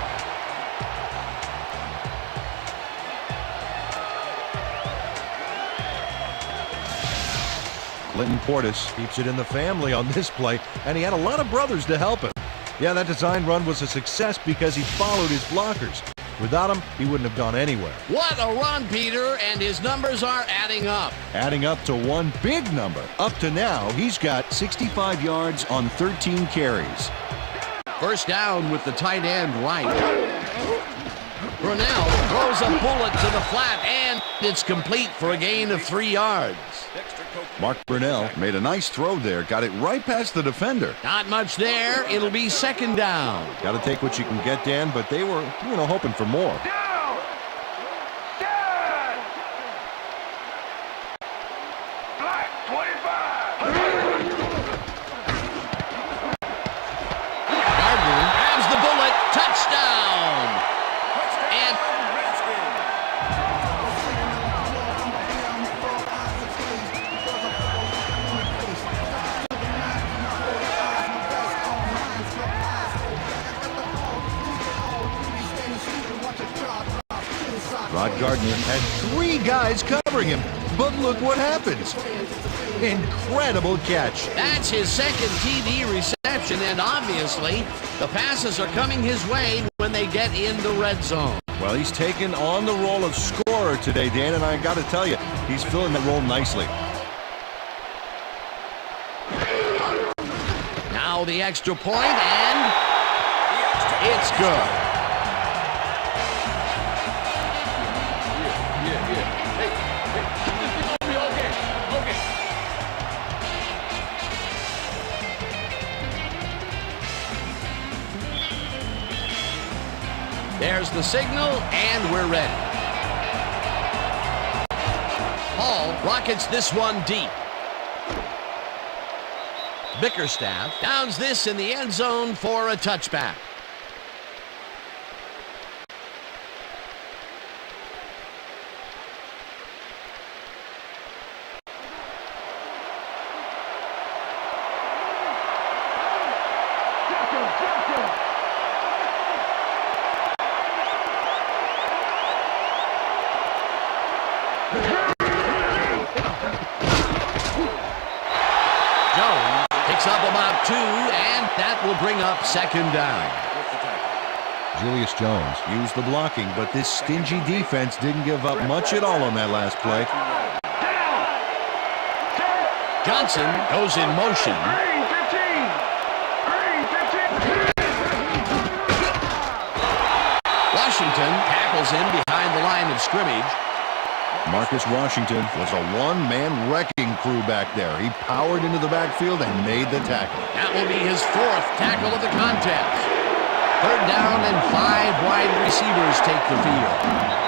Clinton Portis keeps it in the family on this play, and he had a lot of brothers to help him. Yeah, that design run was a success because he followed his blockers. Without him, he wouldn't have gone anywhere. What a run, Peter, and his numbers are adding up. Adding up to one big number. Up to now, he's got 65 yards on 13 carries. First down with the tight end right. Brunel throws a bullet to the flat, and it's complete for a gain of 3 yards. Mark Brunel made a nice throw there. Got it right past the defender. Not much there. It'll be second down. Got to take what you can get, Dan, but they were, hoping for more. Gardner grabs the bullet. Touchdown. And Rod Gardner had 3 guys covering him, but look what happens. Incredible catch. that's his second TD reception, and obviously the passes are coming his way when they get in the red zone. Well, he's taken on the role of scorer today, Dan, and I got to tell you, he's filling that role nicely. Now the extra point, and it's good. There's the signal, and we're ready. Hall rockets this one deep. Bickerstaff downs this in the end zone for a touchback. Jones picks up about 2, and that will bring up second down. Julius Jones used the blocking, but this stingy defense didn't give up much at all on that last play. Johnson goes in motion. Washington tackles him behind the line of scrimmage. Marcus Washington was a one-man wrecking crew back there. He powered into the backfield and made the tackle. That will be his 4th tackle of the contest. Third down, and 5 wide receivers take the field.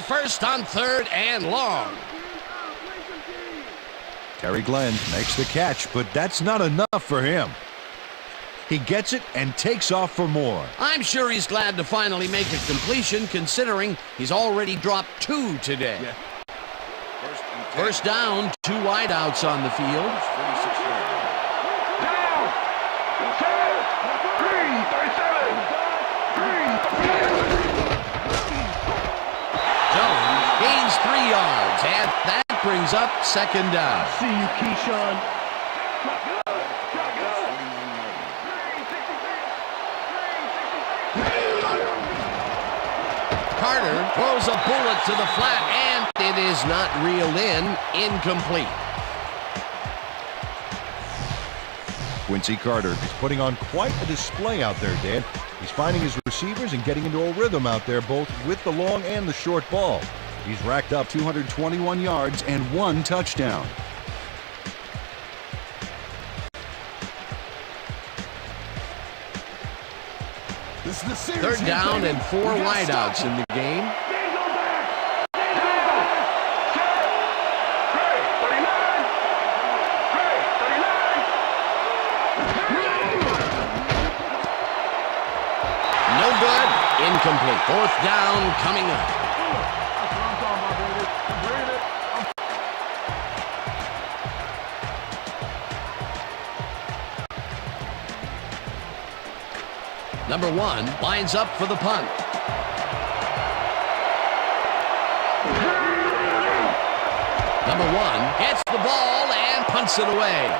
the first on 3rd and long. Terry Glenn makes the catch, but that's not enough for him. He gets it and takes off for more. I'm sure he's glad to finally make a completion, considering he's already dropped 2 today. Yeah. First down, 2 wideouts on the field. 46 yards. Down. 10, 3, 37, 3. Jones gains 3 yards, and that brings up 2nd down. See you, Keyshawn. Carter throws a bullet to the flat, and it is not reeled in. Incomplete. Quincy Carter is putting on quite a display out there, Dan. He's finding his receivers and getting into a rhythm out there, both with the long and the short ball. He's racked up 221 yards and 1 touchdown. This is the series. 3rd down and 4 wideouts in the game. No good. Incomplete. 4th down coming up. Number 1 lines up for the punt. Number 1 gets the ball and punts it away.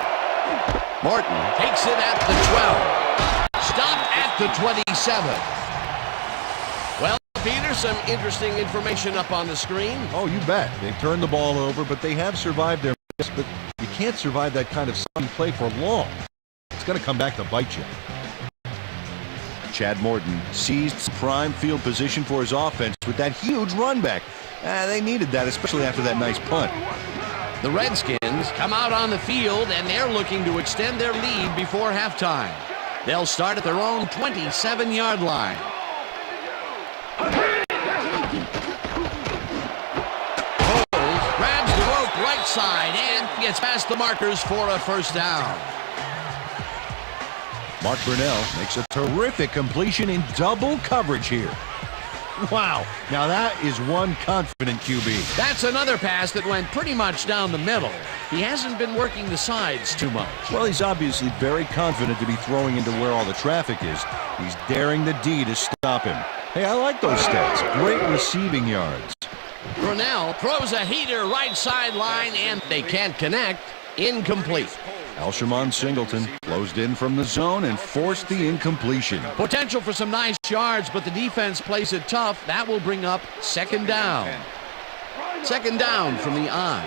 Morton takes it at the 12. Stopped at the 27. Well, Peter, some interesting information up on the screen. Oh, you bet. They've turned the ball over, but they have survived their miss. But you can't survive that kind of sunny play for long. It's going to come back to bite you. Chad Morton seized prime field position for his offense with that huge run back. They needed that, especially after that nice punt. The Redskins come out on the field, and they're looking to extend their lead before halftime. They'll start at their own 27-yard line. Coles grabs the rope right side and gets past the markers for a 1st down. Mark Burnell makes a terrific completion in double coverage here. Wow, now that is one confident QB. That's another pass that went pretty much down the middle. He hasn't been working the sides too much. Well, he's obviously very confident to be throwing into where all the traffic is. He's daring the D to stop him. Hey, I like those stats. Great receiving yards. Burnell throws a heater right sideline, and they can't connect. Incomplete. Alshimon Singleton closed in from the zone and forced the incompletion. Potential for some nice yards, but the defense plays it tough. That will bring up 2nd down. 2nd down from the I.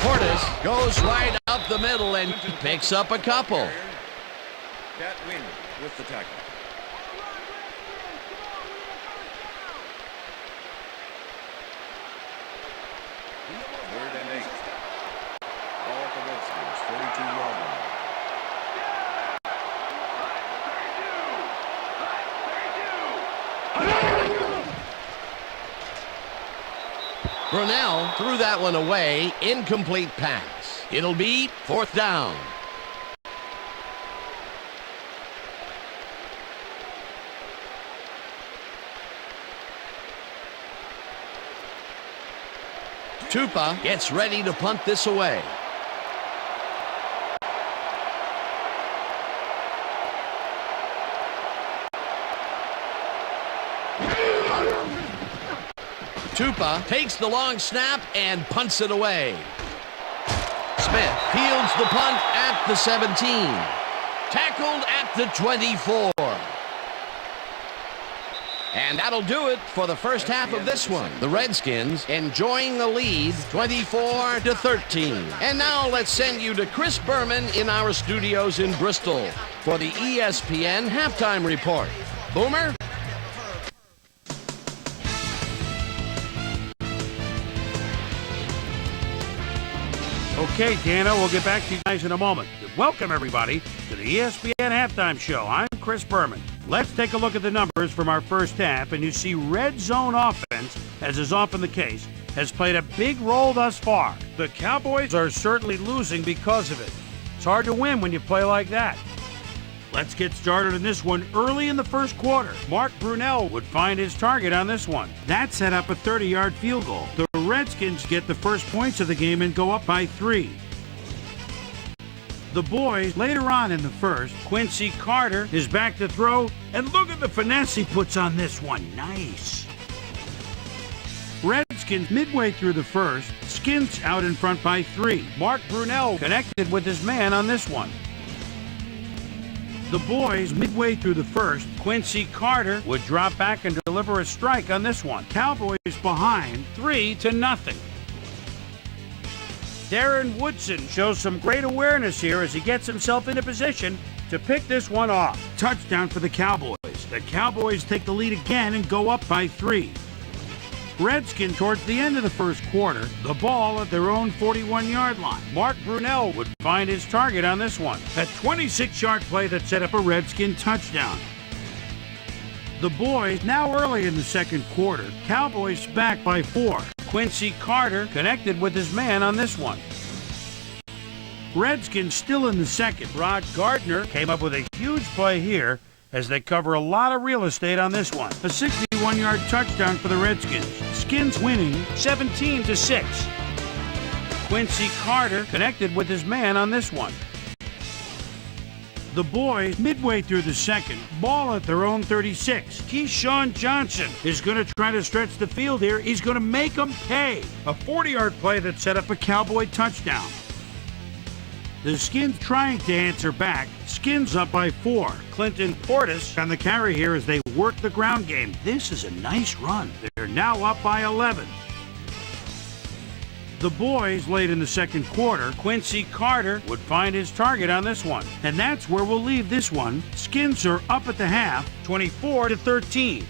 Portis goes right up the middle and picks up a couple. Pat Wynn with the tackle. 3rd and 8. Ball at the Redskins, 42-yard line. Brunell threw that one away. Incomplete pass. It'll be 4th down. Tupa gets ready to punt this away. Tupa takes the long snap and punts it away. Smith fields the punt at the 17. Tackled at the 24. And that'll do it for the first half of this one. The Redskins enjoying the lead 24-13. And now let's send you to Chris Berman in our studios in Bristol for the ESPN halftime report. Boomer? Okay, Dano, we'll get back to you guys in a moment. Welcome, everybody, to the ESPN Halftime Show. I'm Chris Berman. Let's take a look at the numbers from our first half, and you see red zone offense, as is often the case, has played a big role thus far. The Cowboys are certainly losing because of it. It's hard to win when you play like that. Let's get started in this one early in the first quarter. Mark Brunell would find his target on this one. That set up a 30-yard field goal. The Redskins get the first points of the game and go up by 3. The boys, later on in the first, Quincy Carter is back to throw, and look at the finesse he puts on this one. Nice. Redskins, midway through the first, Skins out in front by 3. Mark Brunell connected with his man on this one. The boys, midway through the first, Quincy Carter would drop back and deliver a strike on this one. Cowboys behind 3-0. Darren Woodson shows some great awareness here as he gets himself into position to pick this one off. Touchdown for the Cowboys. The Cowboys take the lead again and go up by 3. Redskins towards the end of the first quarter, the ball at their own 41-yard line. Mark Brunell would find his target on this one. A 26-yard play that set up a Redskin touchdown. The boys now early in the second quarter. Cowboys back by 4. Quincy Carter connected with his man on this one. Redskins still in the second. Rod Gardner came up with a huge play here as they cover a lot of real estate on this one. A 61-yard touchdown for the Redskins. Skins winning 17-6. Quincy Carter connected with his man on this one. The boys, midway through the second, ball at their own 36. Keyshawn Johnson is going to try to stretch the field here. He's going to make them pay. A 40-yard play that set up a Cowboy touchdown. The Skins trying to answer back. Skins up by 4. Clinton Portis on the carry here as they work the ground game. This is a nice run. They're now up by 11. The boys late in the second quarter. Quincy Carter would find his target on this one. And that's where we'll leave this one. Skins are up at the half, 24-13.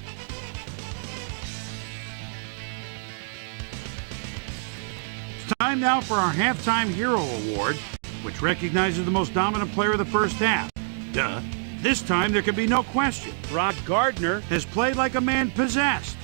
It's time now for our Halftime Hero Award, which recognizes the most dominant player of the first half. Duh. This time there can be no question. Rod Gardner has played like a man possessed.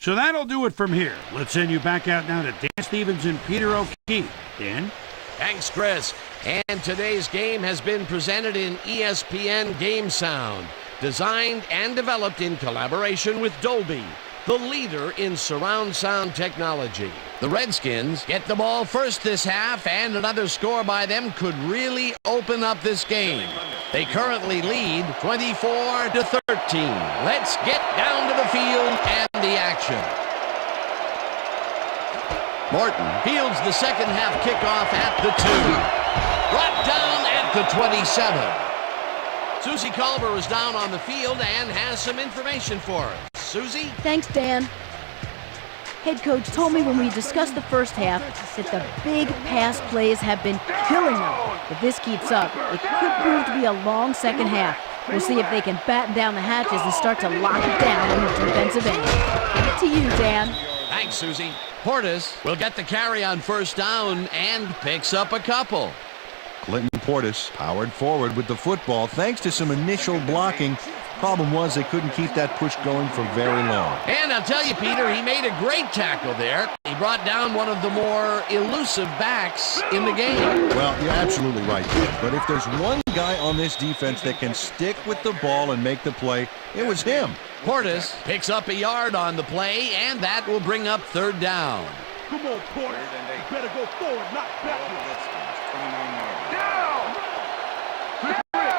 So that'll do it from here. Let's send you back out now to Dan Stevens and Peter O'Keefe. Dan? Thanks, Chris. And today's game has been presented in ESPN Game Sound, designed and developed in collaboration with Dolby, the leader in surround sound technology. The Redskins get the ball first this half, and another score by them could really open up this game. They currently lead 24-13. Let's get down to the field and the action. Morton fields the second half kickoff at the 2. Brought down at the 27. Susie Culver is down on the field and has some information for us. Susie? Thanks, Dan. Head coach told me when we discussed the first half that the big pass plays have been killing them. If this keeps up, it could prove to be a long second half. We'll see if they can batten down the hatches and start to lock it down on the defensive end. Give it to you, Dan. Thanks, Susie. Portis will get the carry on first down and picks up a couple. Clinton Portis powered forward with the football thanks to some initial blocking. Problem was they couldn't keep that push going for very long. And I'll tell you, Peter, he made a great tackle there. He brought down one of the more elusive backs in the game. Well, you're absolutely right, but if there's one guy on this defense that can stick with the ball and make the play, it was him. Portis picks up a yard on the play, and that will bring up third down. Come on, Portis. You better go forward, not backwards. Down! Rip it!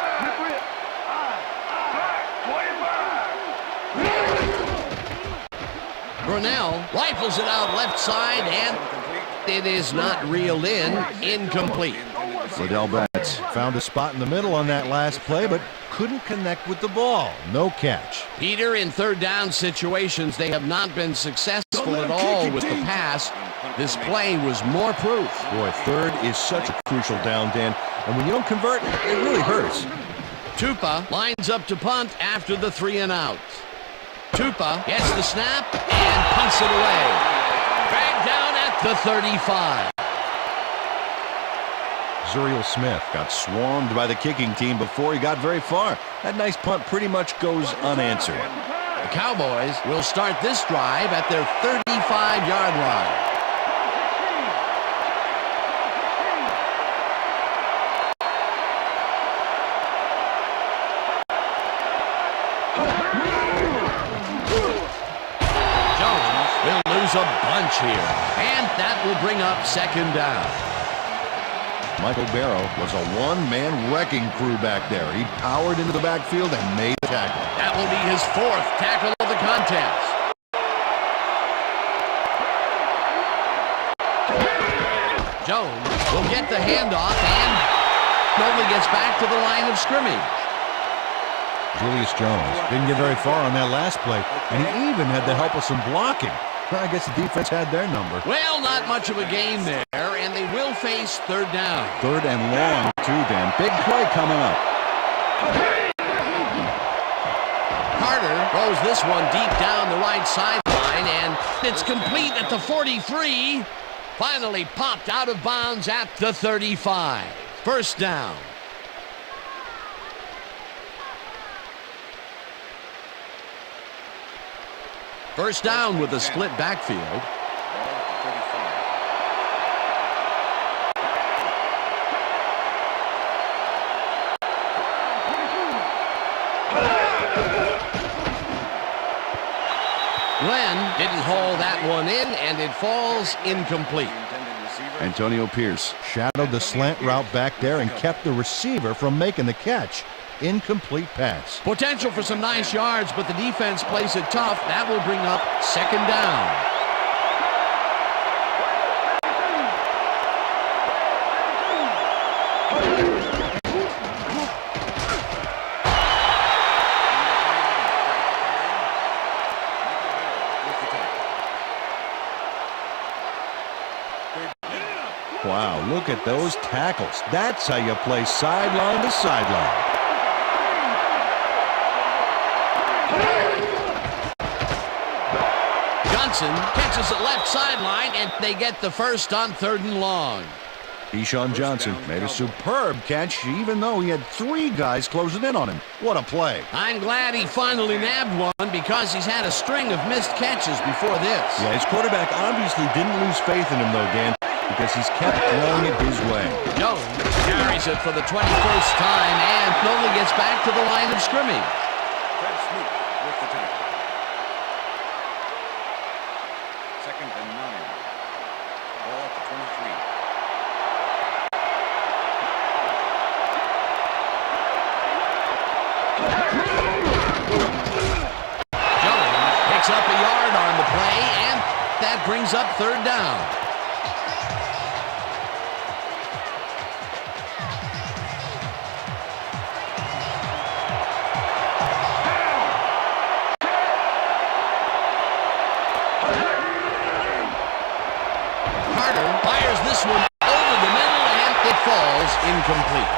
Brunell rifles it out left side, and it is not reeled in. Incomplete. Liddell Betts found a spot in the middle on that last play, but couldn't connect with the ball. No catch. Peter, in third down situations, they have not been successful at all with the pass. This play was more proof. Boy, third is such a crucial down, Dan, and when you don't convert, it really hurts. Tupa lines up to punt after the 3-and-out. Tupa gets the snap and punts it away. Dragged down at the 35. Zuriel Smith got swarmed by the kicking team before he got very far. That nice punt pretty much goes unanswered. The Cowboys will start this drive at their 35-yard line. A bunch here, and that will bring up second down. Michael Barrow was a one-man wrecking crew back there. He powered into the backfield and made the tackle. That will be his 4th tackle of the contest. Jones will get the handoff and only gets back to the line of scrimmage. Julius Jones didn't get very far on that last play, and he even had the help of some blocking. I guess the defense had their number. Well, not much of a game there, and they will face third down. 3rd and long, too, Dan. Big play coming up. Carter throws this one deep down the right sideline, and it's complete at the 43. Finally popped out of bounds at the 35. First down. First down with a split backfield. Glenn didn't haul that one in, and it falls incomplete. Antonio Pierce shadowed the slant route back there and kept the receiver from making the catch. Incomplete pass. Potential for some nice yards, but the defense plays it tough. That will bring up second down. Wow, look at those tackles. That's how you play sideline to sideline. Johnson catches the left sideline, and they get the first on 3rd and long. Deshaun Johnson made a superb catch, even though he had 3 guys closing in on him. What a play. I'm glad he finally nabbed one because he's had a string of missed catches before this. Yeah, his quarterback obviously didn't lose faith in him, though, Dan, because he's kept throwing it his way. Jones carries it for the 21st time and only gets back to the line of scrimmage. Up a yard on the play, and that brings up 3rd down. Carter fires this one over the middle, and it falls incomplete.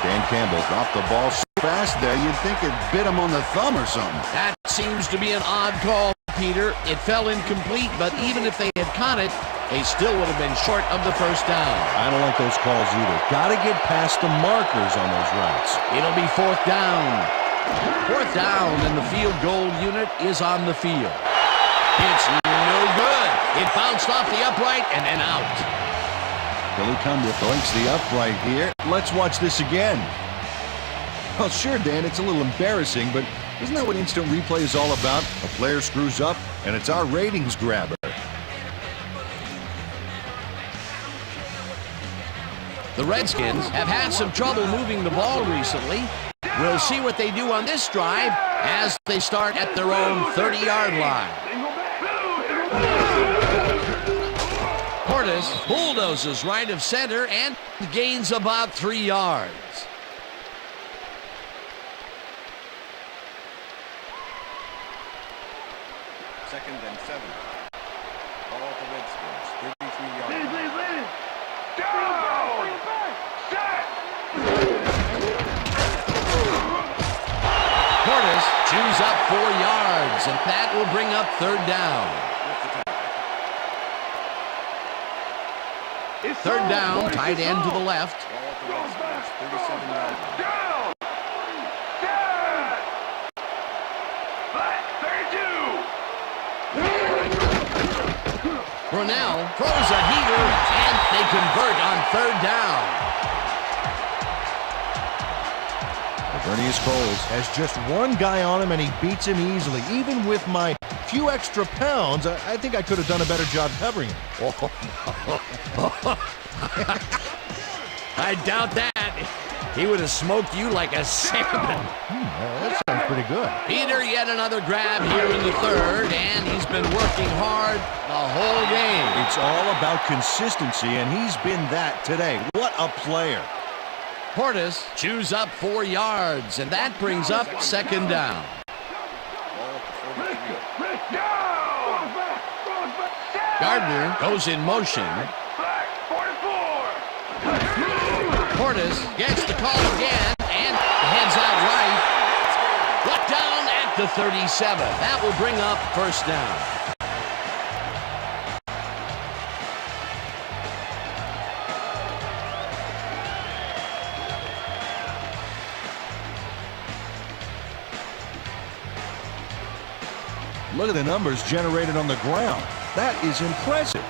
Dan Campbell dropped the ball so fast there, you'd think it bit him on the thumb or something. That seems to be an odd call, Peter. It fell incomplete, but even if they had caught it, they still would have been short of the first down. I don't like those calls either. Got to get past the markers on those routes. It'll be 4th down. 4th down, and the field goal unit is on the field. It's no good. It bounced off the upright and then out. Billy Cumber breaks the upright here. Let's watch this again. Well, sure, Dan, it's a little embarrassing, but isn't that what instant replay is all about? A player screws up, and it's our ratings grabber. The Redskins have had some trouble moving the ball recently. We'll see what they do on this drive as they start at their own 30-yard line. Portis bulldozes right of center and gains about 3 yards. Second and 7. Ball at the Redskins. 33 yards. Down! Set! Portis chews up 4 yards, and that will bring up 3rd down. Third down, tight end to the left. Ball at the Redskins, 37-yard line. Down! Down! Flat 32! Brunel throws a heater, and they convert on third down. Bernice Coles has just one guy on him, and he beats him easily. Even with my few extra pounds, I think I could have done a better job covering him. I doubt that. He would have smoked you like a salmon. That sounds pretty good. Peter, yet another grab here in the third, and he's been working hard the whole game. It's all about consistency, and he's been that today. What a player. Portis chews up 4 yards, and that brings up second down. Gardner goes in motion. Portis gets the call again and heads out right. Brought down at the 37. That will bring up first down. Look at the numbers generated on the ground. That is impressive.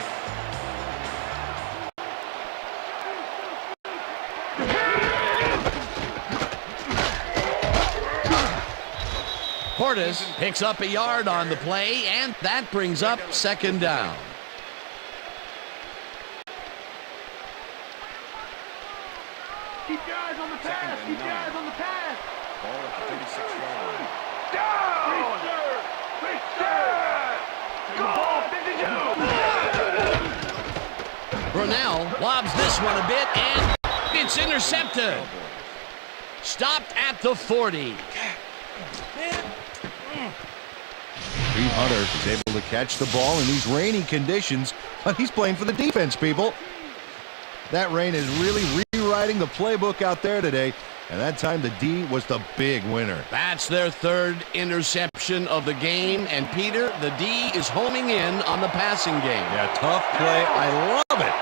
Portis picks up a yard on the play, and that brings up second down. Keep your eyes on the pass. Keep your eyes on the pass. Ball at the 36-yard line. Down! Brunel lobs this one a bit, and it's intercepted. Stopped at the 40. Pete Hunter is able to catch the ball in these rainy conditions, but he's playing for the defense, people. That rain is really rewriting the playbook out there today, and that time the D was the big winner. That's their third interception of the game, and Peter, the D is homing in on the passing game. Yeah, tough play. I love it.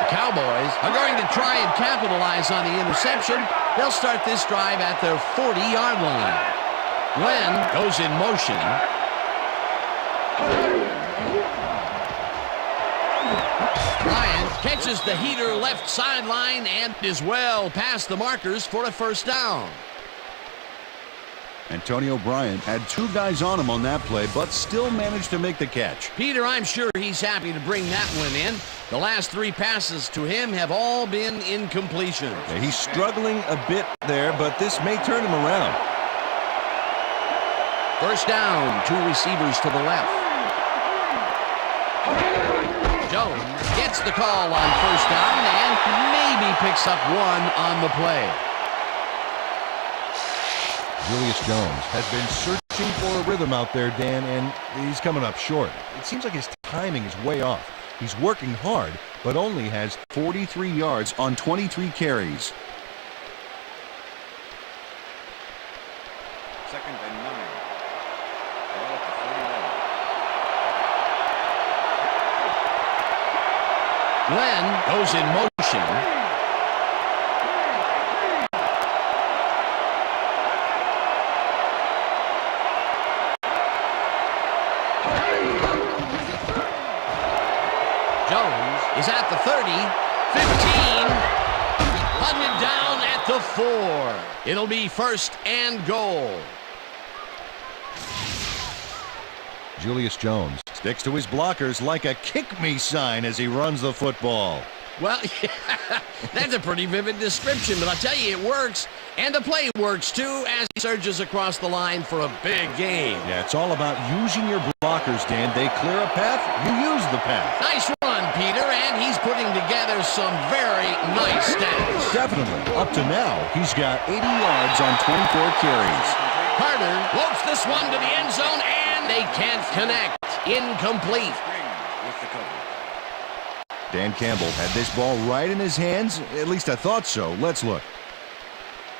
The Cowboys are going to try and capitalize on the interception. They'll start this drive at their 40-yard line. Glenn goes in motion. Bryant catches the heater left sideline and is well past the markers for a first down. Antonio Bryant had 2 guys on him on that play, but still managed to make the catch. Peter, I'm sure he's happy to bring that one in. The last 3 passes to him have all been incompletions. Yeah, he's struggling a bit there, but this may turn him around. First down, 2 receivers to the left. Jones gets the call on first down and maybe picks up 1 on the play. Julius Jones has been searching for a rhythm out there, Dan, and he's coming up short. It seems like his timing is way off. He's working hard, but only has 43 yards on 23 carries. Second and 9. Ball at the 41. Glenn goes in motion. Jones is at the 30, 15, hunted down at the 4. It'll be first and goal. Julius Jones sticks to his blockers like a kick-me sign as he runs the football. Well, that's a pretty vivid description, but I'll tell you, it works. And the play works, too, as he surges across the line for a big gain. Yeah, it's all about using your blockers, Dan. They clear a path, you use the path. Nice run, Peter, and he's putting together some very nice stats. Definitely. Up to now, he's got 80 yards on 24 carries. Carter floats this one to the end zone, and they can't connect. Incomplete. With the cover. Dan Campbell had this ball right in his hands. At least I thought so. Let's look.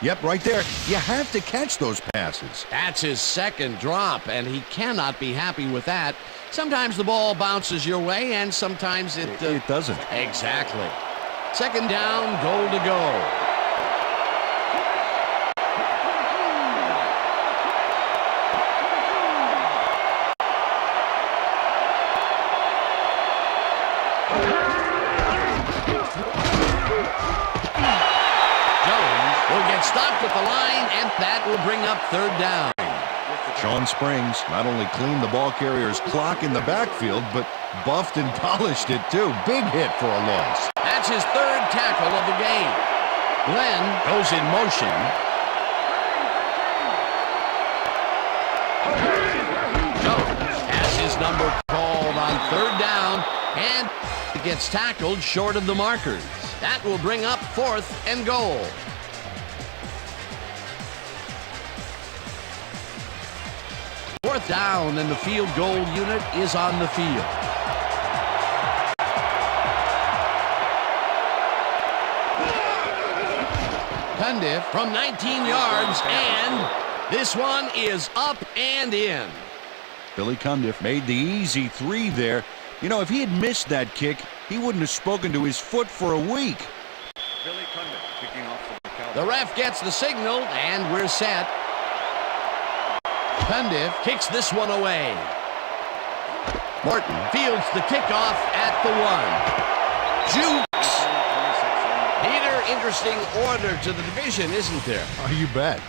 Yep, right there. You have to catch those passes. That's his second drop, and he cannot be happy with that. Sometimes the ball bounces your way, and sometimes it doesn't. Exactly. Second down, goal to go. Jones will get stopped at the line, and that will bring up third down. Sean Springs not only cleaned the ball carrier's clock in the backfield, but buffed and polished it too. Big hit for a loss. That's his third tackle of the game. Glenn goes in motion. Jones has his number called on third down, and gets tackled short of the markers. That will bring up fourth and goal. Fourth down, and the field goal unit is on the field. Cundiff from 19 yards, and this one is up and in. Billy Cundiff made the easy three there. You know, if he had missed that kick, he wouldn't have spoken to his foot for a week. Billy Cundiff kicking off for the Cowboys. The ref gets the signal, and we're set. Cundiff kicks this one away. Morton fields the kickoff at the 1. Jukes. Peter, interesting order to the division, isn't there? Oh, you bet.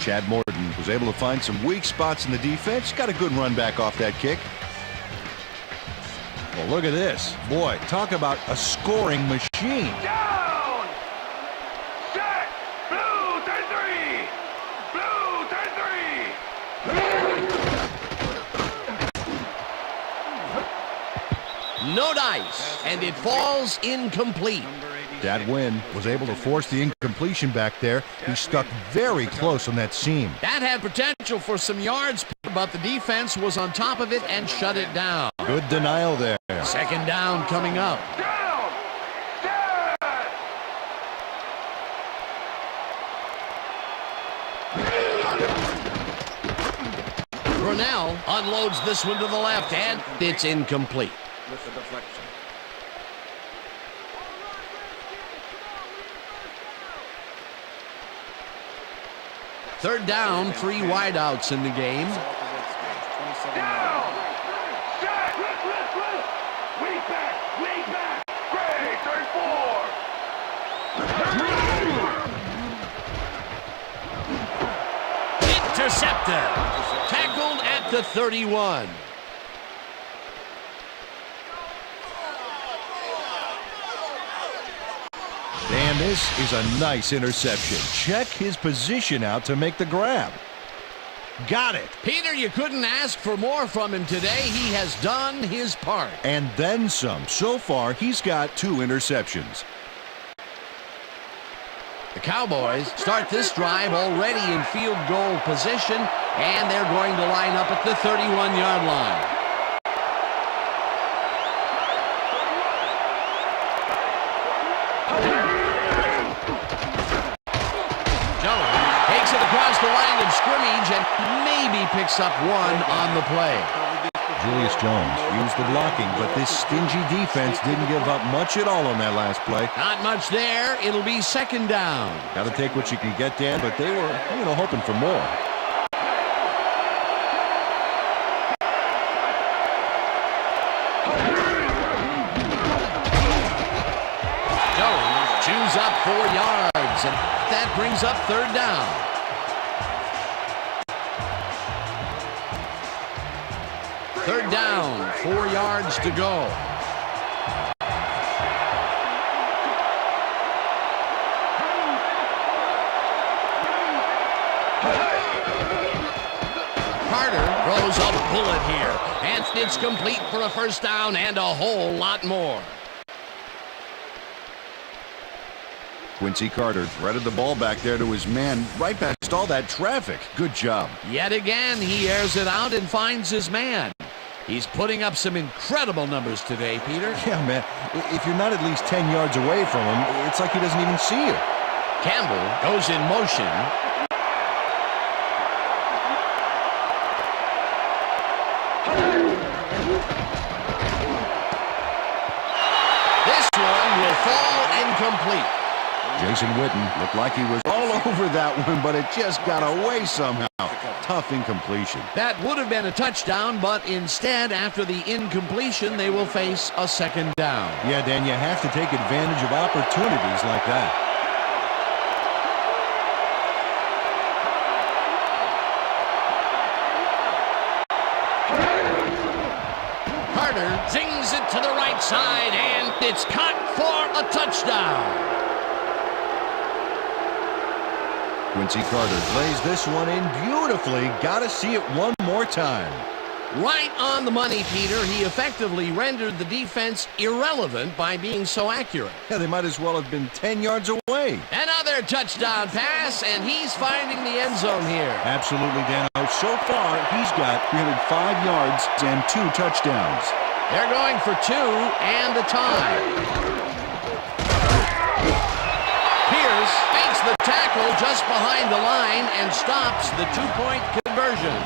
Chad Morton was able to find some weak spots in the defense. Got a good run back off that kick. Well, look at this. Boy, talk about a scoring machine. Down! Set! Blue 10-3! Blue 10-3! No dice, and it falls incomplete. That win was able to force the incompletion back there. He stuck very close on that seam. That had potential for some yards, but the defense was on top of it and shut it down. Good denial there. Second down coming up. Down! Set! Brunell unloads this one to the left, and it's incomplete. With the deflection. Third down, 3 wideouts in the game. Down! Set! Way back! Way back! Great! 34! Intercepted. Tackled at the 31. And this is a nice interception. Check his position out to make the grab. Got it. Peter, you couldn't ask for more from him today. He has done his part. And then some. So far, he's got 2 interceptions. The Cowboys start this drive already in field goal position, and they're going to line up at the 31-yard line. Jones takes it across the line of scrimmage and maybe picks up 1 on the play. Julius Jones used the blocking, but this stingy defense didn't give up much at all on that last play. Not much there. It'll be second down. Got to take what you can get, Dan, but they were, hoping for more. Jones chews up 4 yards, and that brings up third down. Third down, 4 yards to go. Carter throws a bullet here, and it's complete for a first down and a whole lot more. Quincy Carter threaded the ball back there to his man right past all that traffic. Good job. Yet again, he airs it out and finds his man. He's putting up some incredible numbers today, Peter. Yeah, man. If you're not at least 10 yards away from him, it's like he doesn't even see you. Campbell goes in motion. This one will fall incomplete. Jason Witten looked like he was all over that one, but it just got away somehow. Tough incompletion. That would have been a touchdown, but instead, after the incompletion, they will face a second down. Yeah, Dan, you have to take advantage of opportunities like that. Carter zings it to the right side, and it's caught for a touchdown. Quincy Carter plays this one in beautifully. Got to see it one more time. Right on the money, Peter. He effectively rendered the defense irrelevant by being so accurate. Yeah, they might as well have been 10 yards away. Another touchdown pass, and he's finding the end zone here. Absolutely, Dan. So far, he's got 305 yards and 2 touchdowns. They're going for 2 and a tie. Pierce fakes the tackle just behind the line and stops the 2-point conversion.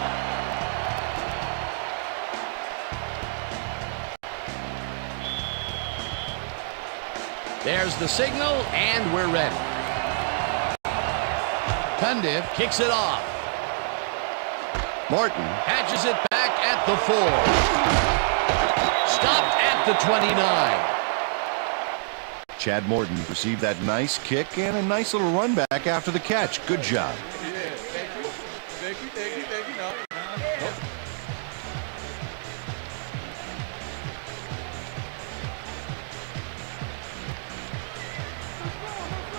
There's the signal, and we're ready. Cundiff kicks it off. Morton patches it back at the 4. Stopped at the 29. Chad Morton received that nice kick and a nice little run back after the catch. Good job. Thank you. No.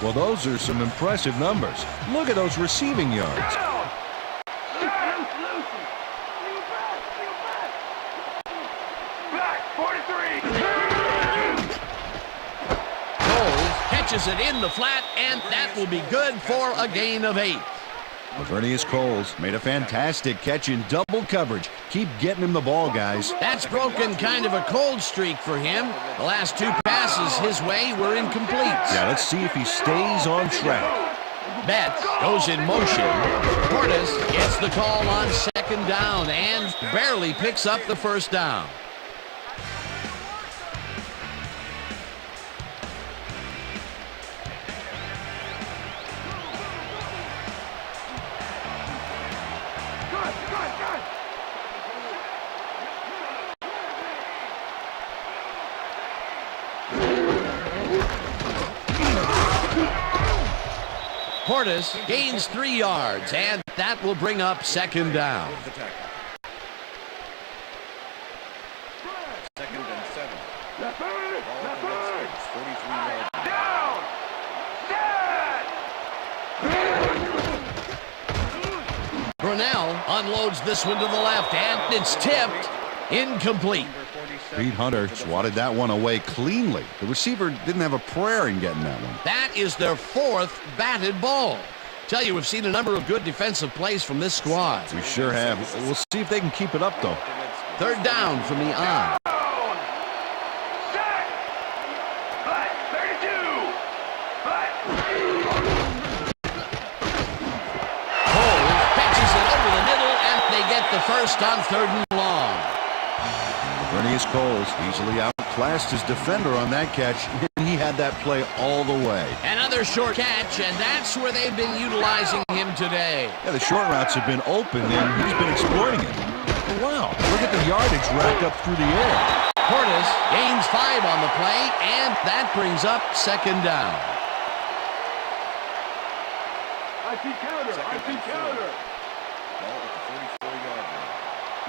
Well, those are some impressive numbers. Look at those receiving yards. Catches it in the flat, and that will be good for a gain of 8. Vernius Coles made a fantastic catch in double coverage. Keep getting him the ball, guys. That's broken kind of a cold streak for him. The last 2 passes his way were incomplete. Yeah, let's see if he stays on track. Betts goes in motion. Portis gets the call on second down and barely picks up the first down. Portis gains 3 yards, and that will bring up second down. Second and 7. Ball at the Redskins, 43 yards. Down! Brunell unloads this one to the left, and it's tipped. Incomplete. Pete Hunter swatted that one away cleanly. The receiver didn't have a prayer in getting that one. That is their 4th batted ball. Tell you, we've seen a number of good defensive plays from this squad. We sure have. We'll see if they can keep it up, though. Third down from the on. Cole catches it over the middle, and they get the first on 3rd and long. Vernius Coles easily outclassed his defender on that catch, and he had that play all the way. Another short catch, and that's where they've been utilizing him today. Yeah, the short routes have been open, and he's been exploiting it. Oh, wow, look at the yardage racked up through the air. Portis gains 5 on the play, and that brings up second down. I see counter. Ball at the 44-yard line.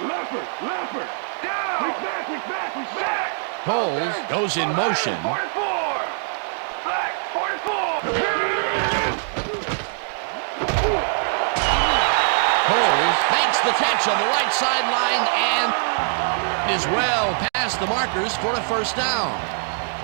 Leopard. Down! We back! Coles goes in motion. 44! Back! 44! Coles makes the catch on the right sideline and is well past the markers for a first down.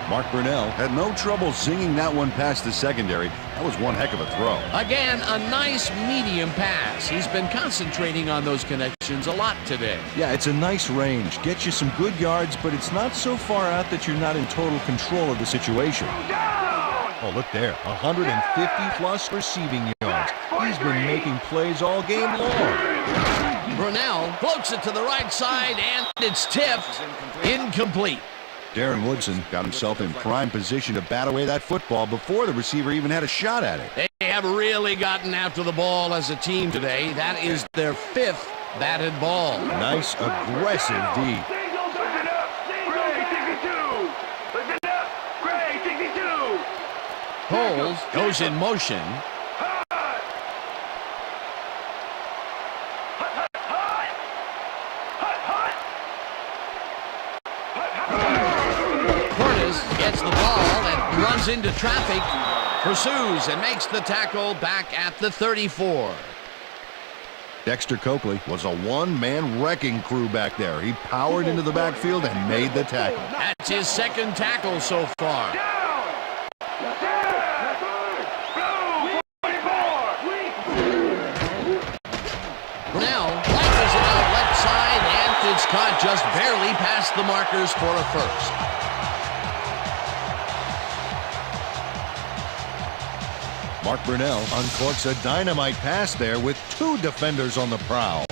Mark Brunell had no trouble zinging that one past the secondary. That was one heck of a throw. Again, a nice medium pass. He's been concentrating on those connections a lot today. Yeah, it's a nice range. Gets you some good yards, but it's not so far out that you're not in total control of the situation. Oh, look there. 150-plus receiving yards. He's been making plays all game long. Brunel floats it to the right side, and it's tipped. Incomplete. Darren Woodson got himself in prime position to bat away that football before the receiver even had a shot at it. They have really gotten after the ball as a team today. That is their 5th batted ball. Nice, aggressive D. Coles goes in motion. Gets the ball and runs into traffic, pursues and makes the tackle back at the 34. Dexter Coakley was a one-man wrecking crew back there. He powered into the backfield and made the tackle. That's his 2nd tackle so far. Brunel flashes it out left side, and it's caught just barely past the markers for a first. Mark Brunel uncorks a dynamite pass there with 2 defenders on the prowl.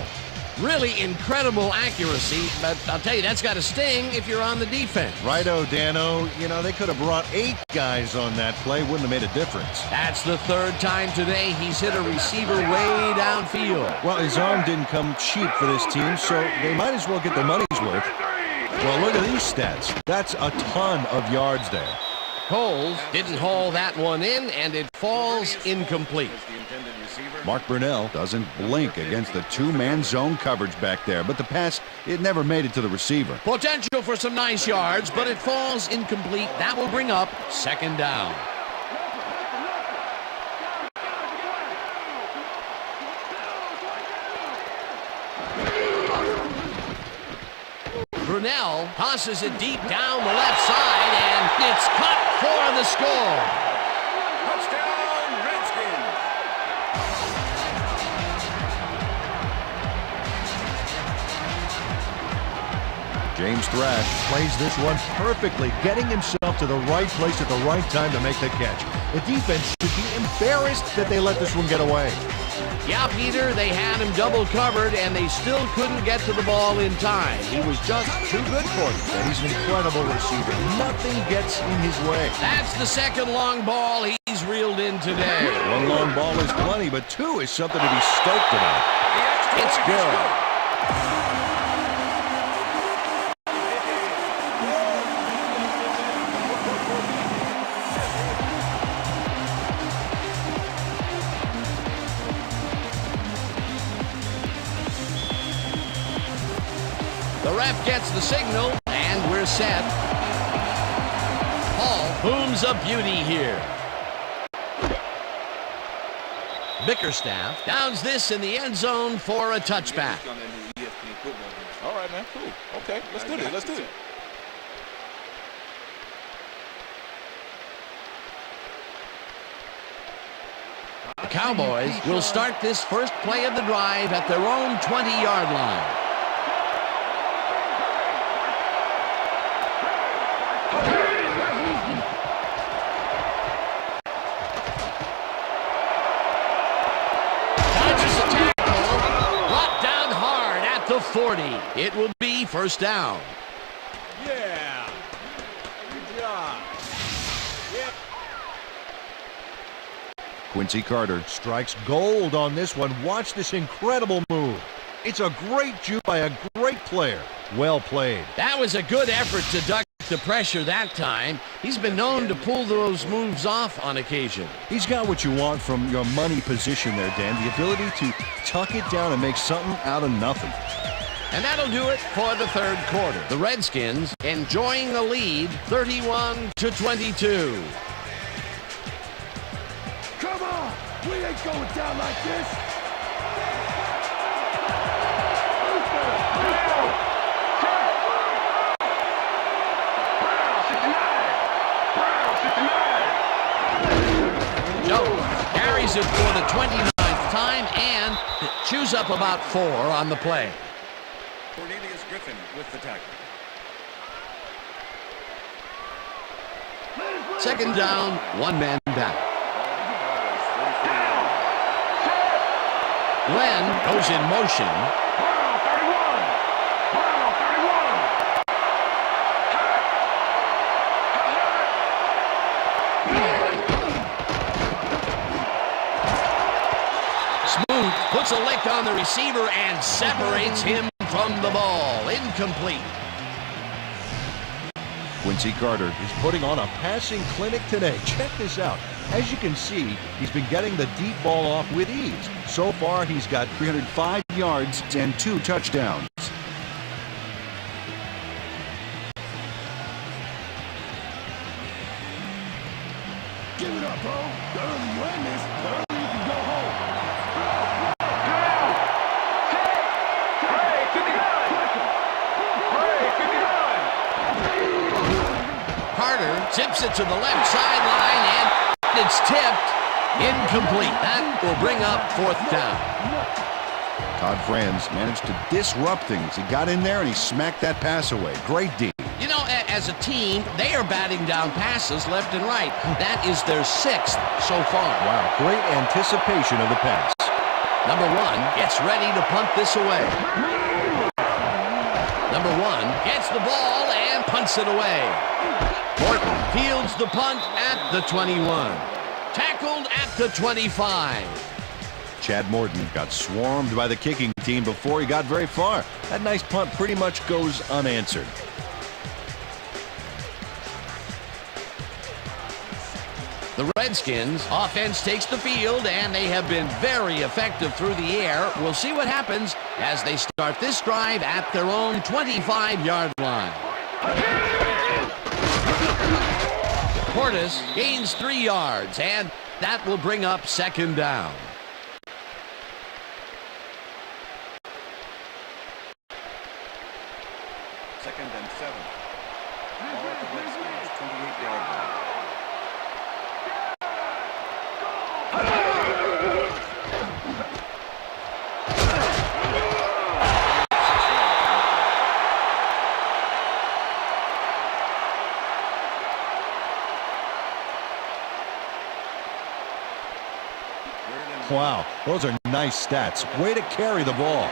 Really incredible accuracy, but I'll tell you, that's got to sting if you're on the defense. Righto, Dano. You know, they could have brought 8 guys on that play. Wouldn't have made a difference. That's the 3rd time today he's hit a receiver way downfield. Well, his arm didn't come cheap for this team, so they might as well get their money's worth. Well, look at these stats. That's a ton of yards there. Coles didn't haul that one in, and it falls incomplete. Mark Brunel doesn't blink against the 2-man zone coverage back there, but the pass, it never made it to the receiver. Potential for some nice yards, but it falls incomplete. That will bring up 2nd down. Brunel tosses it deep down the left side, and it's cut for the score. Touchdown, Redskins. James Thrash plays this one perfectly, getting himself to the right place at the right time to make the catch. The defense should be embarrassed that they let this one get away. Yeah, Peter, they had him double covered, and they still couldn't get to the ball in time. He was just too good for them. Yeah, he's an incredible receiver. Nothing gets in his way. That's the 2nd long ball he's reeled in today. 1 long ball is plenty, but 2 is something to be stoked about. It's good. The ref gets the signal, and we're set. Paul booms a beauty here. Bickerstaff downs this in the end zone for a touchback. All right, man. Cool. Okay, let's do this. Let's do it. The Cowboys will start this first play of the drive at their own 20-yard line. The 40. It will be 1st down. Yeah. Good job. Yeah. Quincy Carter strikes gold on this one. Watch this incredible move. It's a great juke by a great player. Well played. That was a good effort to duck the pressure that time. He's been known to pull those moves off on occasion. He's got what you want from your money position there, Dan. The ability to tuck it down and make something out of nothing. And that'll do it for the 3rd quarter. The Redskins enjoying the lead, 31-22. Come on! We ain't going down like this! Carries it for the 29th time and chews up about 4 on the play. Cornelius Griffin with the tackle. 2nd down, 1 man back. Glenn goes in motion. Round 31. Round 31. Smooth puts a lick on the receiver and separates him from the ball. Incomplete. Quincy Carter is putting on a passing clinic today. Check this out. As you can see, he's been getting the deep ball off with ease. So far, he's got 305 yards and 2 touchdowns. Give it up, bro. The earlier you end this, the earlier you can go home. Carter zips it to the left sideline, and it's tipped. Incomplete. That will bring up 4th down. Todd Franz managed to disrupt things. He got in there and he smacked that pass away. Great D. You know, as a team, they are batting down passes left and right. That is their 6th so far. Wow, great anticipation of the pass. Number 1 gets ready to punt this away. Number 1 gets the ball and punts it away. Morton fields the punt at the 21. Tackled at the 25. Chad Morton got swarmed by the kicking team before he got very far. That nice punt pretty much goes unanswered. The Redskins offense takes the field, and they have been very effective through the air. We'll see what happens as they start this drive at their own 25-yard line. Portis gains 3 yards, and that will bring up 2nd down. Second and 7. Ball at the Redskins, 28-yard line. Wow, those are nice stats. Way to carry the ball.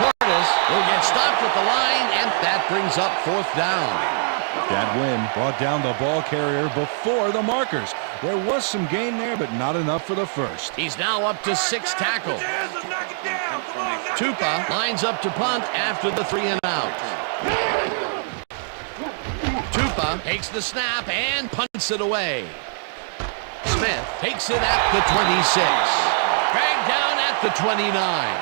Portis will get stopped at the line, and that brings up 4th down. That win brought down the ball carrier before the markers. There was some gain there, but not enough for the first. He's now up to 6 tackles. Tupa lines up to punt after the 3 and out. Tupa takes the snap and punts it away. Smith takes it at the 26. Dragged down at the 29.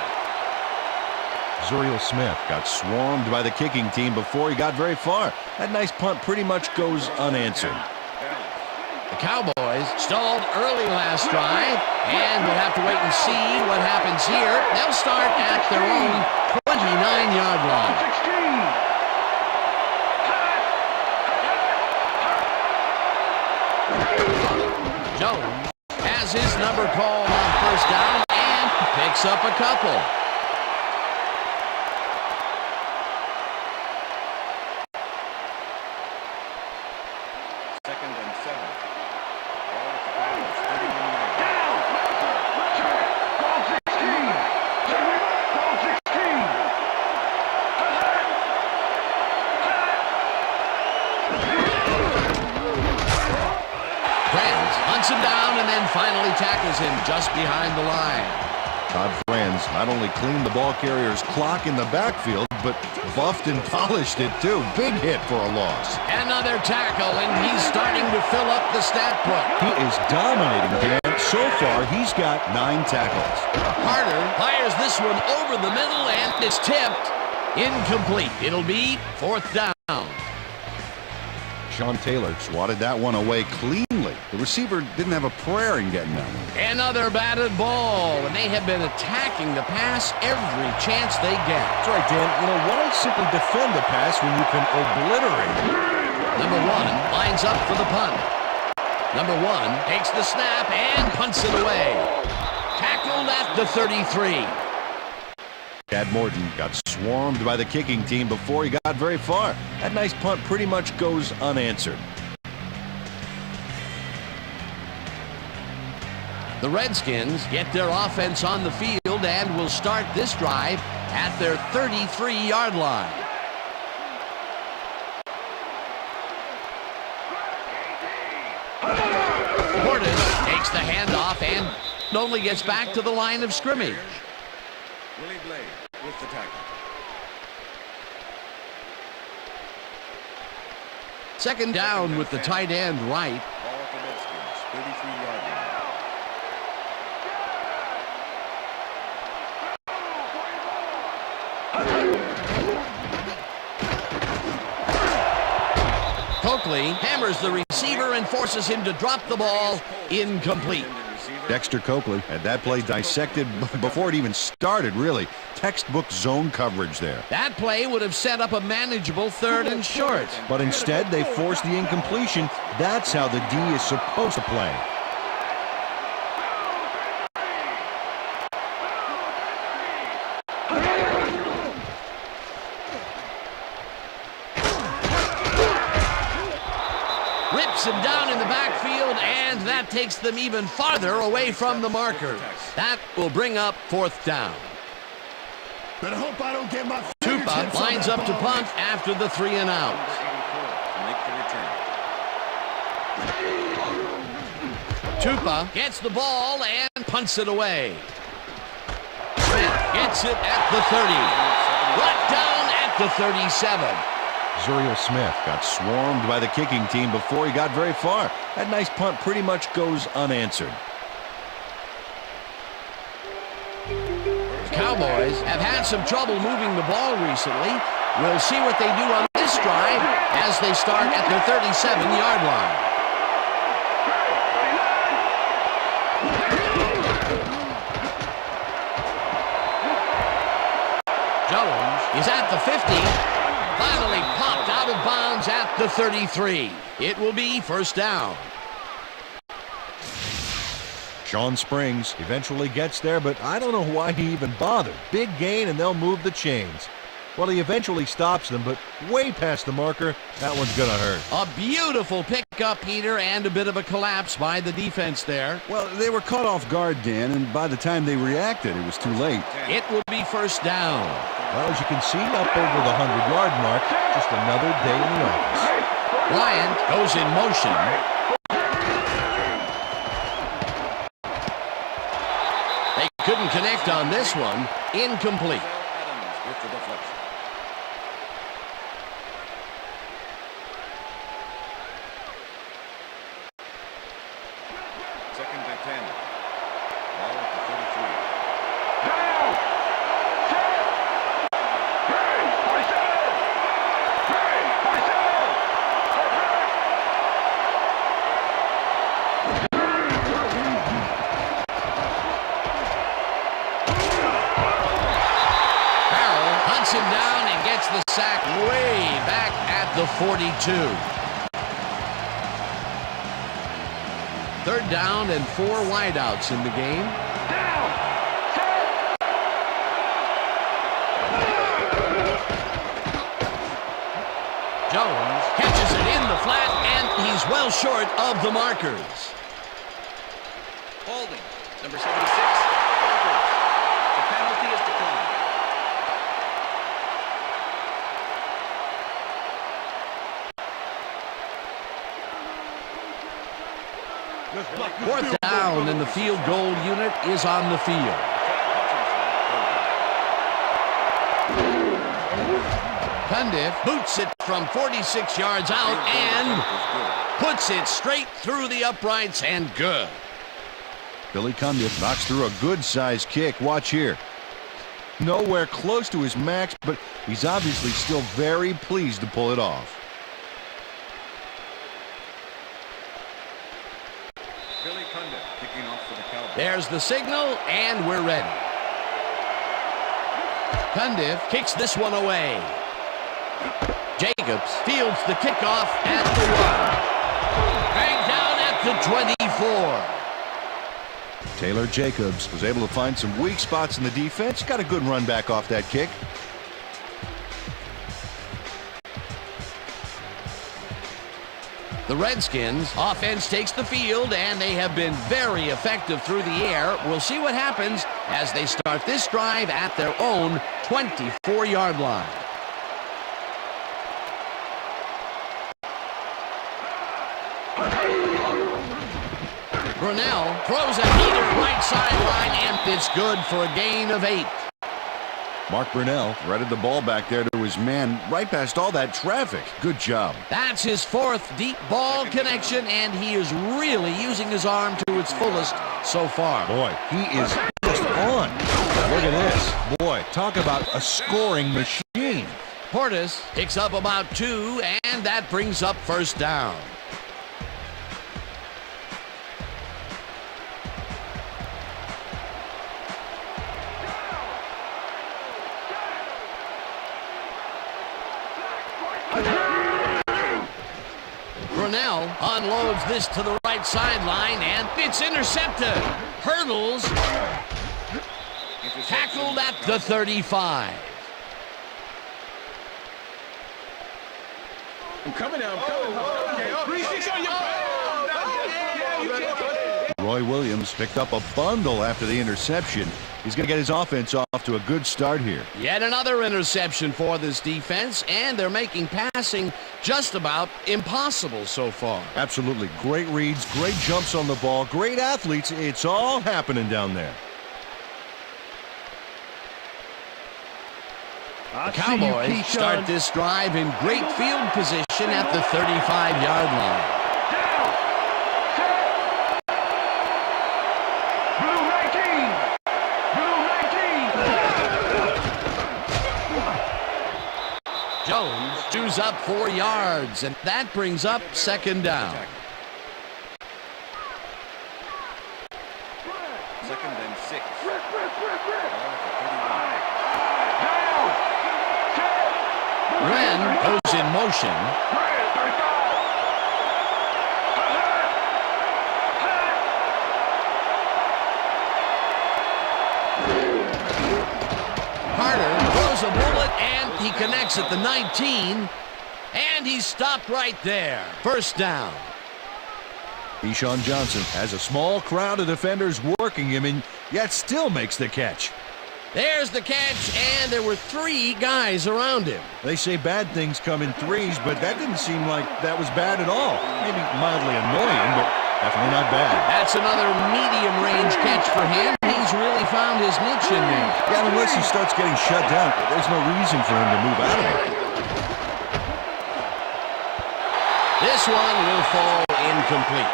Zuriel Smith got swarmed by the kicking team before he got very far. That nice punt pretty much goes unanswered. The Cowboys stalled early last drive, and we'll have to wait and see what happens here. They'll start at their own 29-yard line. Jones has his number called on 1st down and picks up a couple. Second and 7. Ball at the Cowboys, 31 yards. Franz hunts him down and then finally tackles him just behind the line. Todd Franz not only cleaned the ball carrier's clock in the backfield, but buffed and polished it too. Big hit for a loss. Another tackle, and he's starting to fill up the stat book. He is dominating, Dan. So far, he's got 9 tackles. Carter fires this one over the middle, and it's tipped. Incomplete. It'll be 4th down. Sean Taylor swatted that one away cleanly. The receiver didn't have a prayer in getting that one. Another batted ball, and they have been attacking the pass every chance they get. That's right, Dan. You know, why simply defend the pass when you can obliterate it? Number 1 lines up for the punt. Number 1 takes the snap and punts it away. Tackled at the 33. Chad Morton got swarmed by the kicking team before he got very far. That nice punt pretty much goes unanswered. The Redskins get their offense on the field and will start this drive at their 33-yard line. Portis takes the handoff and only gets back to the line of scrimmage. Willie Blade with the tackle. Second down with the tight end right. Ball at the Redskins, 33-yard line. Coakley hammers the receiver and forces him to drop the ball. Incomplete. Dexter Coakley had that play dissected before it even started, really. Textbook zone coverage there. That play would have set up a manageable 3rd and short. But instead, they forced the incompletion. That's how the D is supposed to play. Rips him down in the backfield, and that takes them even farther away from the markers. That will bring up 4th down. Better hope I don't get my Tupa lines up to punt after the 3 and out. Tupa gets the ball and punts it away. Smith gets it at the 30. Brought down at the 37. Zuriel Smith got swarmed by the kicking team before he got very far. That nice punt pretty much goes unanswered. The Cowboys have had some trouble moving the ball recently. We'll see what they do on this drive as they start at their 37-yard line. Jones is at the 50. Finally popped out of bounds at the 33. It will be 1st down. Sean Springs eventually gets there, but I don't know why he even bothered. Big gain, and they'll move the chains. Well, he eventually stops them, but way past the marker. That one's going to hurt. A beautiful pickup, Peter, and a bit of a collapse by the defense there. Well, they were caught off guard, Dan, and by the time they reacted, it was too late. It will be 1st down. Well, as you can see, up over the 100-yard mark, just another day in the office. Bryant goes in motion. They couldn't connect on this one. Incomplete. Adams with the deflection. Second and 10. Ball at the 33. Him down and gets the sack way back at the 42. 3rd down and 4 wideouts in the game. Jones catches it in the flat, and he's well short of the markers. Holding. Number 76. The penalty is declined. 4th down, and the field goal unit is on the field. Cundiff boots it from 46 yards out and puts it straight through the uprights, and good. Billy Cundiff knocks through a good-sized kick. Watch here. Nowhere close to his max, but he's obviously still very pleased to pull it off. Billy Cundiff kicking off for the Cowboys. There's the signal, and we're ready. Cundiff kicks this one away. Jacobs fields the kickoff at the 1. Dragged down at the 24. Taylor Jacobs was able to find some weak spots in the defense. Got a good run back off that kick. The Redskins offense takes the field, and they have been very effective through the air. We'll see what happens as they start this drive at their own 24-yard line. Brunell throws a heater right sideline, and it's good for a gain of 8. Mark Brunell threaded the ball back there to his man right past all that traffic. Good job. That's his 4th deep ball connection, and he is really using his arm to its fullest so far. Boy, he is just on. Look at this. Boy, talk about a scoring machine. Portis picks up about 2, and that brings up first down. Brunell unloads this to the right sideline, and it's intercepted. Hurdles. Tackled at the 35. I'm coming now. Roy Williams picked up a bundle after the interception. He's going to get his offense off to a good start here. Yet another interception for this defense, and they're making passing just about impossible so far. Absolutely. Great reads, great jumps on the ball, great athletes. It's all happening down there. The Cowboys start this drive in great field position at the 35-yard line. Jones chews up 4 yards, and that brings up second down. Second and 6. Wren goes in motion. Carter throws a bullet, and he connects at the 19, and he's stopped right there. First down. Eshawn Johnson has a small crowd of defenders working him, and yet still makes the catch. There's the catch, and there were 3 guys around him. They say bad things come in threes, but that didn't seem like that was bad at all. Maybe mildly annoying, but definitely not bad. That's another medium-range catch for him. He's really found his niche in there. Yeah, unless he starts getting shut down, there's no reason for him to move out of it. This one will fall incomplete.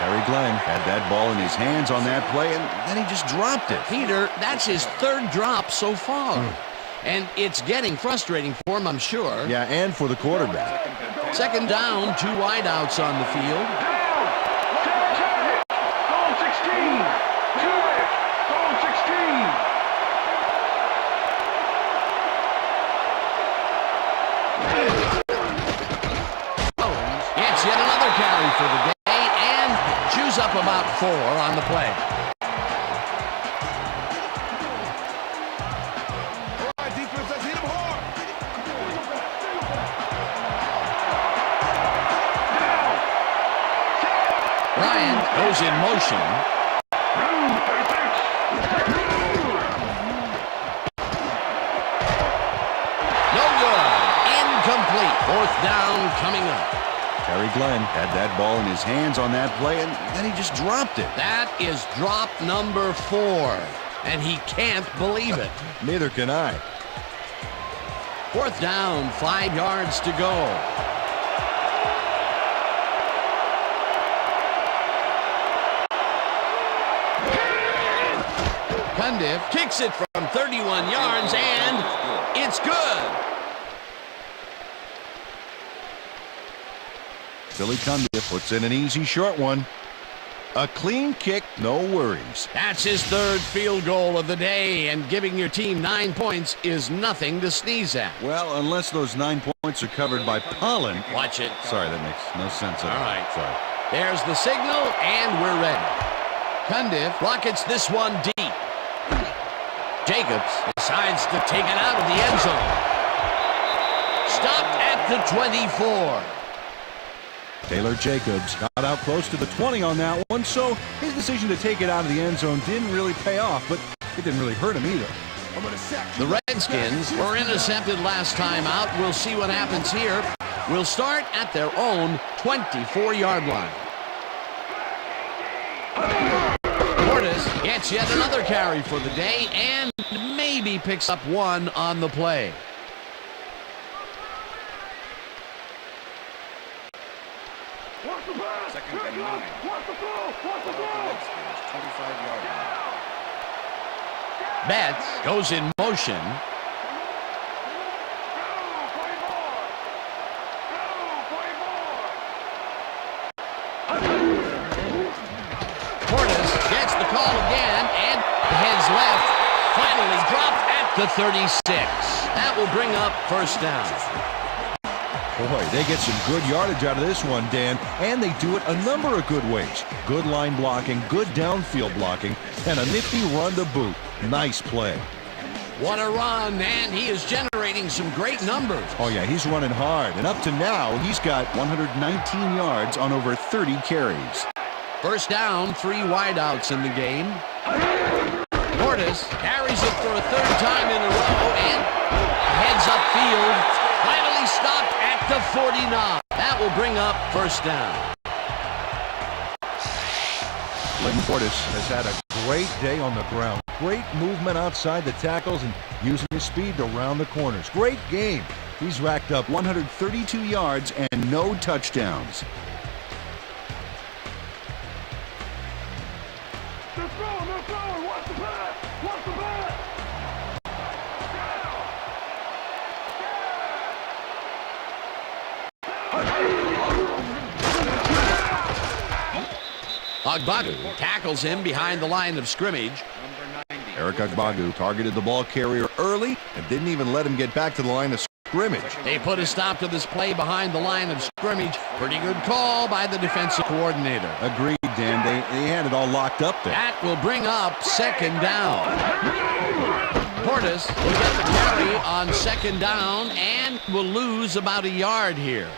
Terry Glenn had that ball in his hands on that play, and then he just dropped it. Peter, that's his 3rd drop so far. And it's getting frustrating for him, I'm sure. Yeah, and for the quarterback. Second down, 2 wideouts on the field. Zone 16. 2 it. Zone 16. It's yet another carry for the day, and chews up about 4 on the play. Bryant goes in motion. No good. Incomplete. 4th down coming up. Terry Glenn had that ball in his hands on that play, and then he just dropped it. That is drop number 4, and he can't believe it. Neither can I. 4th down, 5 yards to go. Cundiff kicks it from 31 yards, and it's good. Billy Cundiff puts in an easy short one. A clean kick, no worries. That's his 3rd field goal of the day, and giving your team 9 points is nothing to sneeze at. Well, unless those 9 points are covered by pollen. Watch it. Sorry, that makes no sense at all. All right. Sorry. There's the signal, and we're ready. Cundiff rockets this one deep. Jacobs decides to take it out of the end zone. Stopped at the 24. Taylor Jacobs got out close to the 20 on that one, so his decision to take it out of the end zone didn't really pay off, but it didn't really hurt him either. The Redskins were intercepted last time out. We'll see what happens here. We'll start at their own 24-yard line. Portis gets yet another carry for the day and maybe picks up one on the play. Second and 9. Redskins, 25-yard line. Betts goes in motion. Portis gets the call again and heads left. Finally dropped at the 36. That will bring up first down. Boy, they get some good yardage out of this one, Dan, and they do it a number of good ways. Good line blocking, good downfield blocking, and a nifty run to boot. Nice play. What a run, and he is generating some great numbers. Oh, yeah, he's running hard, and up to now, he's got 119 yards on over 30 carries. First down, 3 wideouts in the game. Portis carries it for a third time in a row and heads upfield. Finally stopped at the 49. That will bring up first down. Portis has had a great day on the ground. Great movement outside the tackles and using his speed to round the corners. Great game. He's racked up 132 yards and no touchdowns. They're throwing. Watch the pass. Watch the pass. Agbagu tackles him behind the line of scrimmage. Eric Agbagu targeted the ball carrier early and didn't even let him get back to the line of scrimmage. They put a stop to this play behind the line of scrimmage. Pretty good call by the defensive coordinator. Agreed, Dan. They had it all locked up there. That will bring up second down. Portis will get the carry on second down and will lose about a yard here.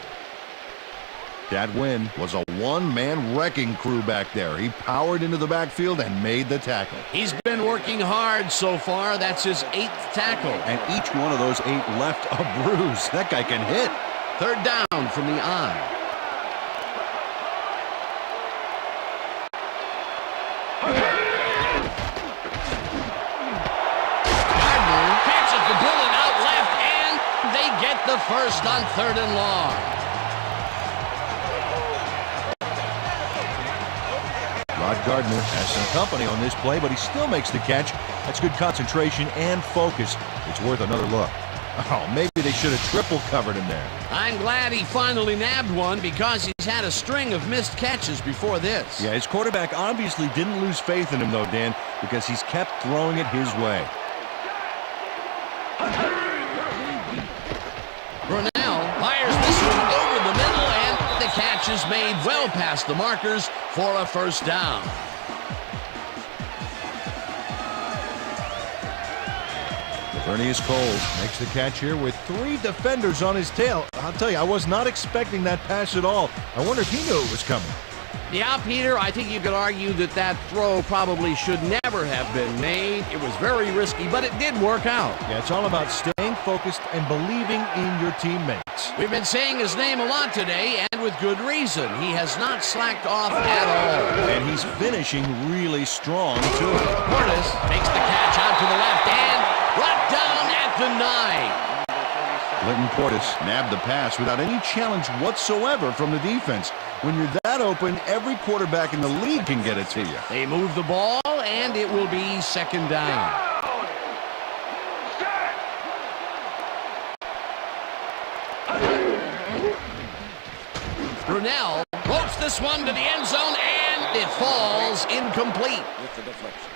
That win was a one-man wrecking crew back there. He powered into the backfield and made the tackle. He's been working hard so far. That's his 8th tackle. And each one of those 8 left a bruise. That guy can hit. Third down from the eye. Gardner catches the bullet out left, and they get the first on 3rd and long. Gardner has some company on this play, but he still makes the catch. That's good concentration and focus. It's worth another look. Oh, maybe they should have triple covered him there. I'm glad he finally nabbed one because he's had a string of missed catches before this. Yeah, his quarterback obviously didn't lose faith in him, though, Dan, because he's kept throwing it his way. Brunel fires this one over the middle, and the catch is made well past the markers for a first down. Vernius Coles makes the catch here with 3 defenders on his tail. I'll tell you, I was not expecting that pass at all. I wonder if he knew it was coming. Yeah, Peter, I think you could argue that that throw probably should never have been made. It was very risky, but it did work out. Yeah, it's all about staying focused and believing in your teammates. We've been saying his name a lot today, and with good reason. He has not slacked off at all. And he's finishing really strong, too. Portis takes the catch out to the left and brought down at the 9. Clinton Portis nabbed the pass without any challenge whatsoever from the defense. When you're that open, every quarterback in the league can get it to you. They move the ball, and it will be second down. Brunel floats this one to the end zone, and it falls incomplete. With the deflection.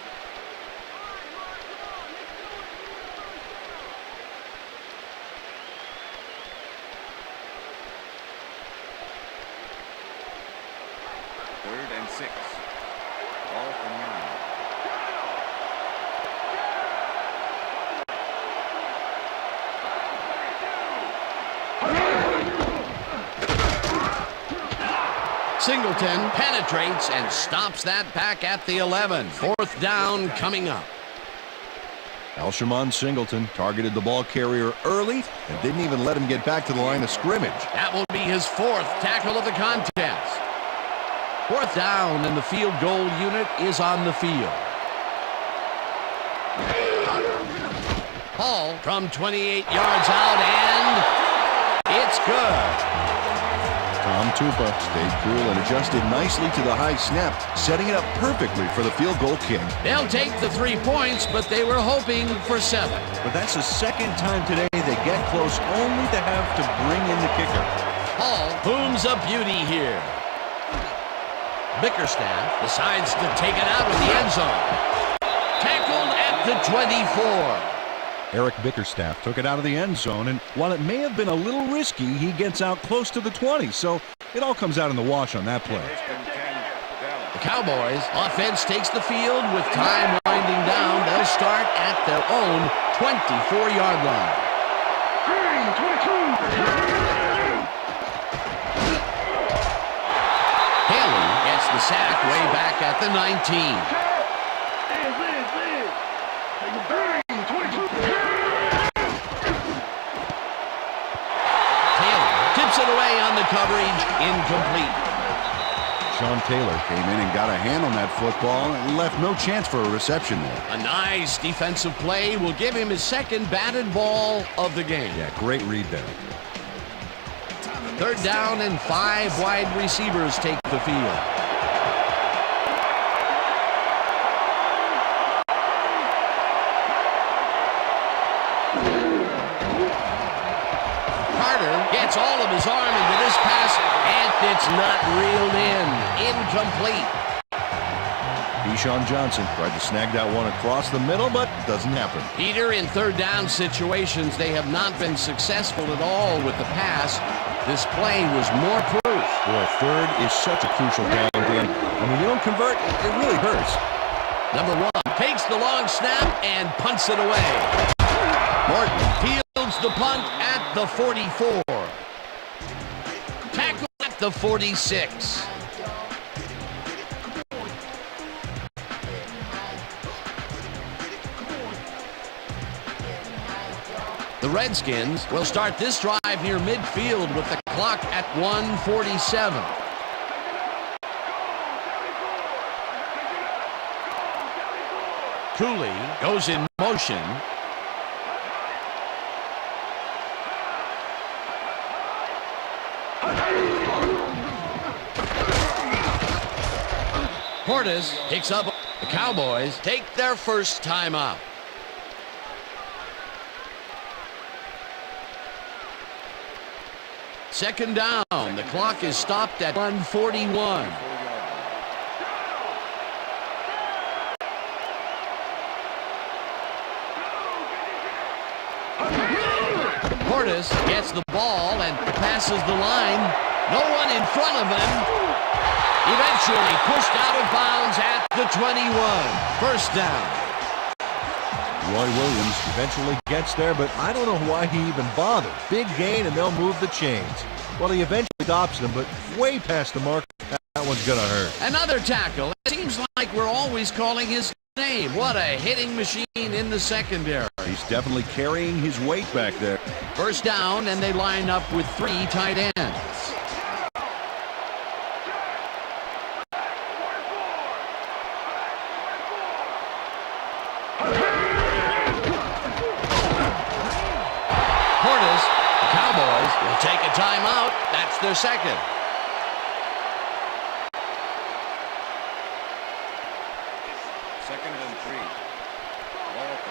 Third and 6. Ball from 9. Singleton penetrates and stops that back at the 11. Fourth down coming up. Alshimon Singleton targeted the ball carrier early and didn't even let him get back to the line of scrimmage. That will be his fourth tackle of the contest. Fourth down, and the field goal unit is on the field. Hall from 28 yards out, and it's good. Tom Tupa stayed cool and adjusted nicely to the high snap, setting it up perfectly for the field goal kick. They'll take the 3 points, but they were hoping for 7. But that's the second time today they get close only to have to bring in the kicker. Hall booms a beauty here. Bickerstaff decides to take it out of the end zone. Tackled at the 24. Eric Bickerstaff took it out of the end zone, and while it may have been a little risky, he gets out close to the 20, so it all comes out in the wash on that play. The Cowboys offense takes the field with time winding down. They'll start at their own 24-yard line. Haley gets the sack way back at the 19. Tips it away on the coverage, incomplete. Sean Taylor came in and got a hand on that football and left no chance for a reception there. A nice defensive play will give him his second batted ball of the game. Yeah, great read there. Third down, and 5 wide receivers take the field. Gets all of his arm into this pass, and it's not reeled in. Incomplete. Deshaun Johnson tried to snag that one across the middle, but doesn't happen. Peter, in third down situations, they have not been successful at all with the pass. This play was more proof. Boy, third is such a crucial down, Dan. And when you don't convert, it really hurts. Number 1 takes the long snap and punts it away. Morton fields the punt at the 44. Tackle at the 46. The Redskins will start this drive near midfield with the clock at 1:47. Cooley goes in motion. Portis picks up. The Cowboys take their first timeout. Second down. The clock is stopped at 1:41. Portis gets the ball and passes the line. No one in front of him. Eventually pushed out of bounds at the 21. First down. Roy Williams eventually gets there, but I don't know why he even bothered. Big gain, and they'll move the chains. Well, he eventually stops them, but way past the mark. That one's going to hurt. Another tackle. It seems like we're always calling his name. What a hitting machine in the secondary. He's definitely carrying his weight back there. First down, and they line up with 3 tight ends. Will take a timeout. That's their second. Second and 3. Ball at the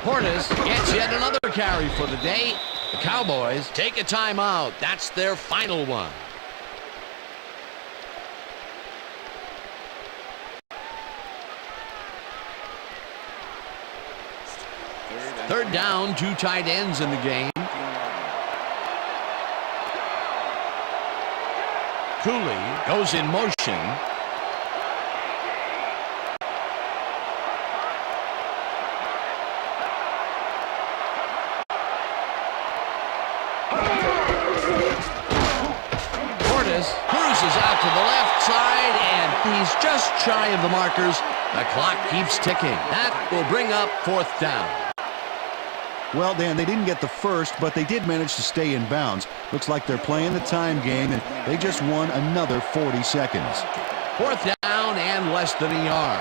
15. Portis gets yet another carry for the day. The Cowboys take a timeout. That's their final one. Third down, 2 tight ends in the game. Cooley goes in motion. Ramirez cruises out to the left side, and he's just shy of the markers. The clock keeps ticking. That will bring up 4th down. Well, Dan, they didn't get the first, but they did manage to stay in bounds. Looks like they're playing the time game, and they just won another 40 seconds. 4th down and less than a yard.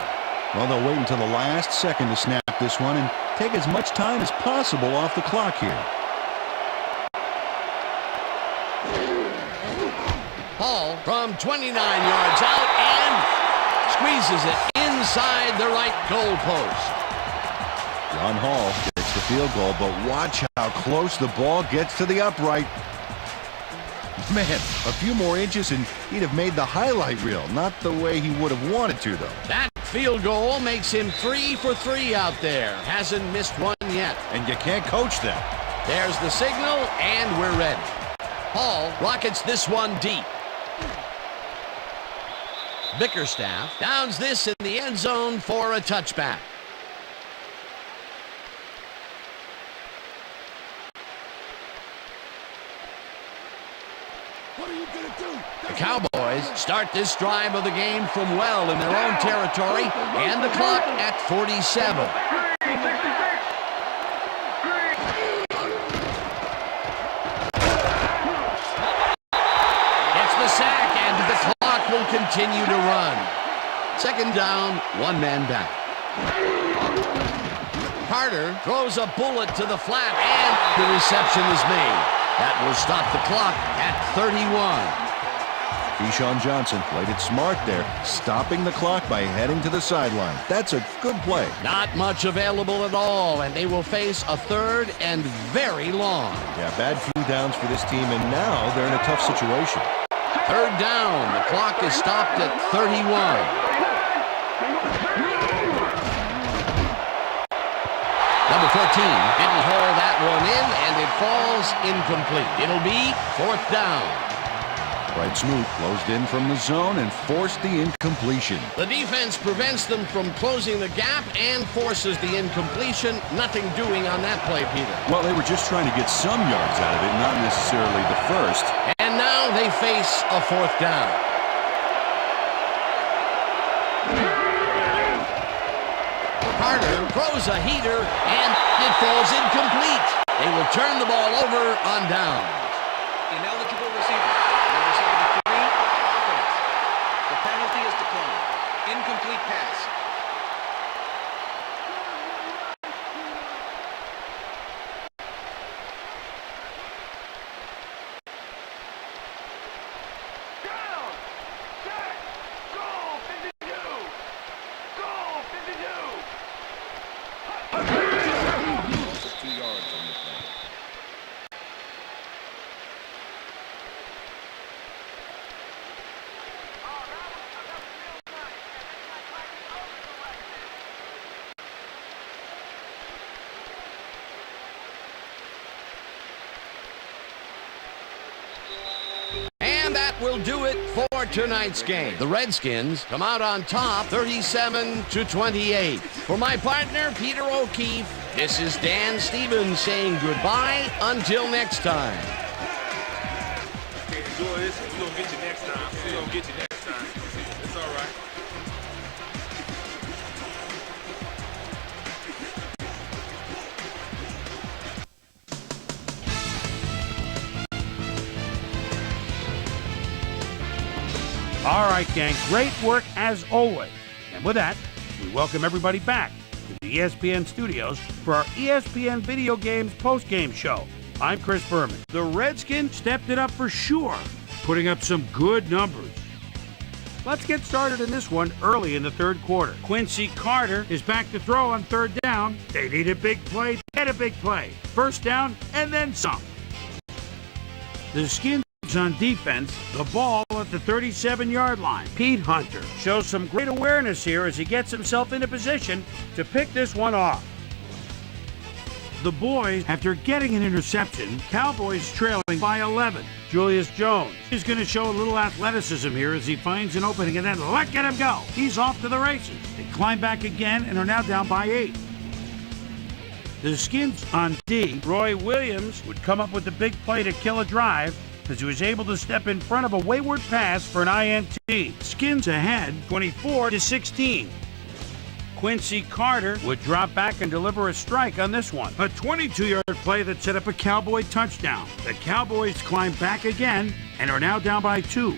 Well, they'll wait until the last second to snap this one and take as much time as possible off the clock here. Hall from 29 yards out and squeezes it inside the right goal post. John Hall gets the field goal, but watch how close the ball gets to the upright. Man, a few more inches and he'd have made the highlight reel. Not the way he would have wanted to, though. That field goal makes him 3 for 3 out there. Hasn't missed one yet. And you can't coach that. There's the signal, and we're ready. Hall rockets this one deep. Bickerstaff downs this in the end zone for a touchback. What are you gonna do? The Cowboys start this drive of the game from well in their own territory, and the clock at 47. Gets the sack, and the clock will continue to run. 2nd down, 1 man back. Carter throws a bullet to the flat, and the reception is made. That will stop the clock at 31. Keyshawn Johnson played it smart there, stopping the clock by heading to the sideline. That's a good play. Not much available at all, and they will face a 3rd and very long. Yeah, bad few downs for this team, and now they're in a tough situation. 3rd down. The clock is stopped at 31. Number 14 didn't haul that one in, and it falls incomplete. It'll be 4th down. Right Smoot closed in from the zone and forced the incompletion. The defense prevents them from closing the gap and forces the incompletion. Nothing doing on that play, Peter. Well, they were just trying to get some yards out of it, not necessarily the first. And now they face a 4th down. Carter throws a heater, and it falls incomplete. They will turn the ball over on downs. Ineligible receiver. Number 73, offense. The penalty is declined. Incomplete pass. Down! Jack! Goal! 52! Goal! 52! 2 yards on the play. And that will do it for tonight's game. The Redskins come out on top 37-28. For my partner, Peter O'Keefe, this is Dan Stevens saying goodbye until next time. Enjoy this. We're going to get you next time. We're going to get you next time. It's all right. All right, gang, great work as always. And with that, we welcome everybody back to the ESPN studios for our ESPN Video Games post-game show. I'm Chris Berman. The Redskins stepped it up for sure, putting up some good numbers. Let's get started in this one early in the 3rd quarter. Quincy Carter is back to throw on 3rd down. They need a big play, get a big play. 1st down, and then some. The Skins on defense, the ball at the 37-yard line. Pete Hunter shows some great awareness here as he gets himself into position to pick this one off. The boys, after getting an interception, Cowboys trailing by 11. Julius Jones is going to show a little athleticism here as he finds an opening and then let him go. He's off to the races. They climb back again and are now down by 8. The Skins on D, Roy Williams would come up with the big play to kill a drive. as he was able to step in front of a wayward pass for an INT. Skins ahead 24-16. Quincy Carter would drop back and deliver a strike on this one. A 22-yard play that set up a Cowboy touchdown. The Cowboys climb back again and are now down by 2.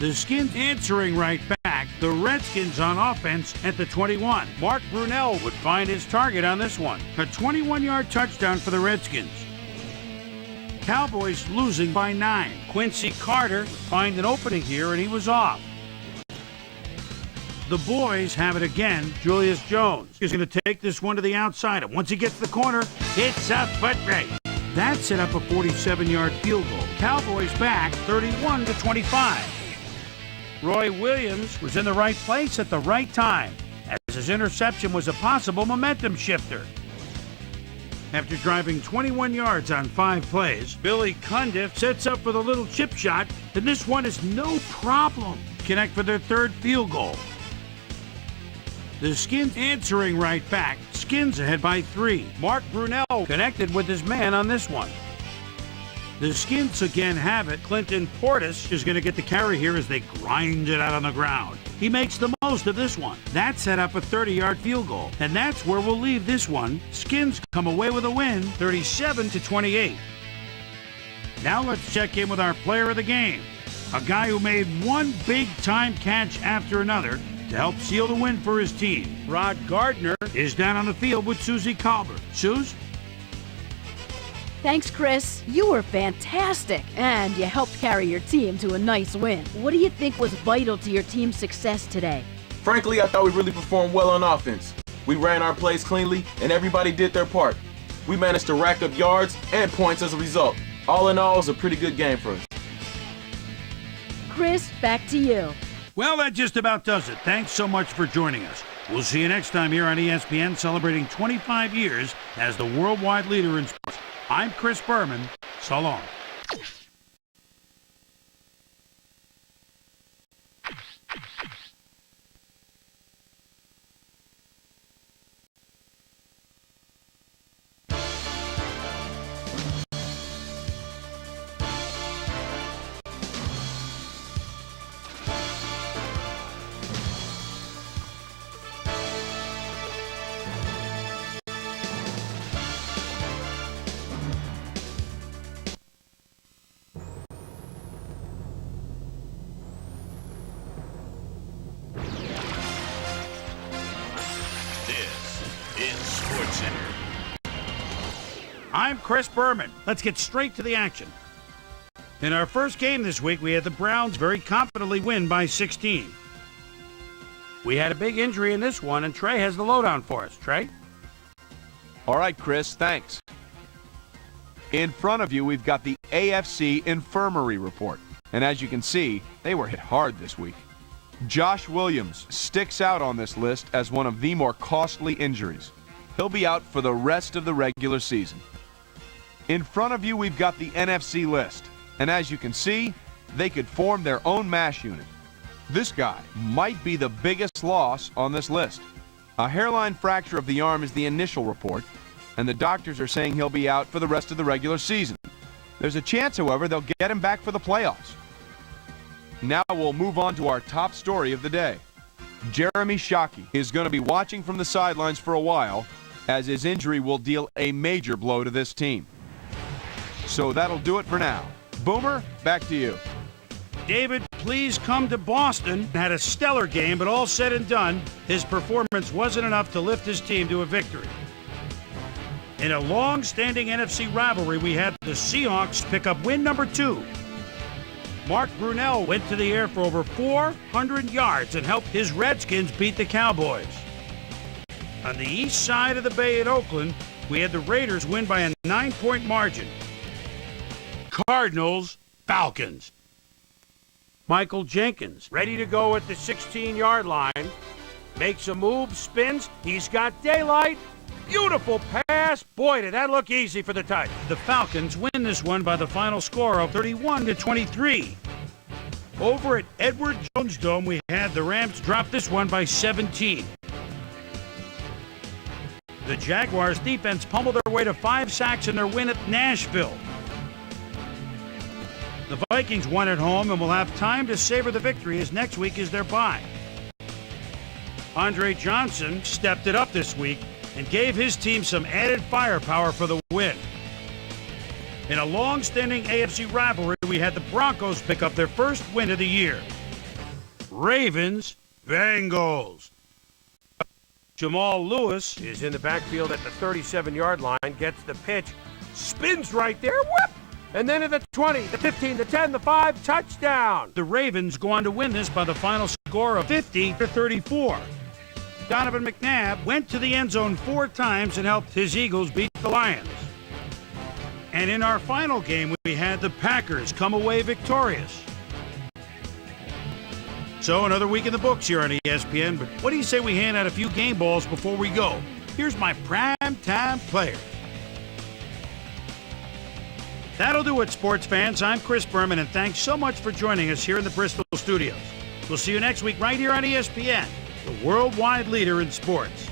The Skins answering right back. The Redskins on offense at the 21. Mark Brunell would find his target on this one. A 21-yard touchdown for the Redskins. Cowboys losing by 9. Quincy Carter find an opening here and he was off. The boys have it again. Julius Jones is going to take this one to the outside. And once he gets to the corner, it's a foot race. That set up a 47-yard field goal. Cowboys back 31-25. Roy Williams was in the right place at the right time, as his interception was a possible momentum shifter. After driving 21 yards on 5 plays, Billy Cundiff sets up for the little chip shot, and this one is no problem. Connect for their 3rd field goal. The Skins answering right back. Skins ahead by 3. Mark Brunell connected with his man on this one. The Skins again have it. Clinton Portis is going to get the carry here as they grind it out on the ground. He makes the most of this one. That set up a 30-yard field goal. And that's where we'll leave this one. Skins come away with a win, 37-28. Now let's check in with our player of the game. A guy who made one big-time catch after another to help seal the win for his team. Rod Gardner is down on the field with Susie Colbert. Suze? Thanks, Chris. You were fantastic, and you helped carry your team to a nice win. What do you think was vital to your team's success today? Frankly, I thought we really performed well on offense. We ran our plays cleanly, and everybody did their part. We managed to rack up yards and points as a result. All in all, it was a pretty good game for us. Chris, back to you. Well, that just about does it. Thanks so much for joining us. We'll see you next time here on ESPN, celebrating 25 years as the worldwide leader in sports. I'm Chris Berman. So long. I'm Chris Berman. Let's get straight to the action. In our first game this week, we had the Browns very confidently win by 16. We had a big injury in this one, and Trey has the lowdown for us. Trey? All right, Chris, thanks. In front of you, we've got the AFC Infirmary Report. And as you can see, they were hit hard this week. Josh Williams sticks out on this list as one of the more costly injuries. He'll be out for the rest of the regular season. In front of you, we've got the NFC list. And as you can see, they could form their own MASH unit. This guy might be the biggest loss on this list. A hairline fracture of the arm is the initial report, and the doctors are saying he'll be out for the rest of the regular season. There's a chance, however, they'll get him back for the playoffs. Now we'll move on to our top story of the day. Jeremy Shockey is going to be watching from the sidelines for a while, as his injury will deal a major blow to this team. So that'll do it for now. Boomer, back to you. David, please come to Boston. Had a stellar game, but all said and done, his performance wasn't enough to lift his team to a victory. In a long-standing NFC rivalry, we had the Seahawks pick up win number 2. Mark Brunell went to the air for over 400 yards and helped his Redskins beat the Cowboys. On the east side of the Bay at Oakland, we had the Raiders win by a 9-point margin. Cardinals, Falcons. Michael Jenkins, ready to go at the 16-yard line. Makes a move, spins, he's got daylight. Beautiful pass. Boy, did that look easy for the Titans. The Falcons win this one by the final score of 31-23. Over at Edward Jones Dome, we had the Rams drop this one by 17. The Jaguars defense pummeled their way to 5 sacks in their win at Nashville. The Vikings won at home and will have time to savor the victory as next week is their bye. Andre Johnson stepped it up this week and gave his team some added firepower for the win. In a long-standing AFC rivalry, we had the Broncos pick up their first win of the year. Ravens, Bengals. Jamal Lewis is in the backfield at the 37-yard line, gets the pitch, spins right there, whoop! And then at the 20, the 15, the 10, the 5, touchdown! The Ravens go on to win this by the final score of 50-34. Donovan McNabb went to the end zone 4 times and helped his Eagles beat the Lions. And in our final game, we had the Packers come away victorious. So another week in the books here on ESPN, but what do you say we hand out a few game balls before we go? Here's my prime-time players. That'll do it, sports fans. I'm Chris Berman, and thanks so much for joining us here in the Bristol studios. We'll see you next week right here on ESPN, the worldwide leader in sports.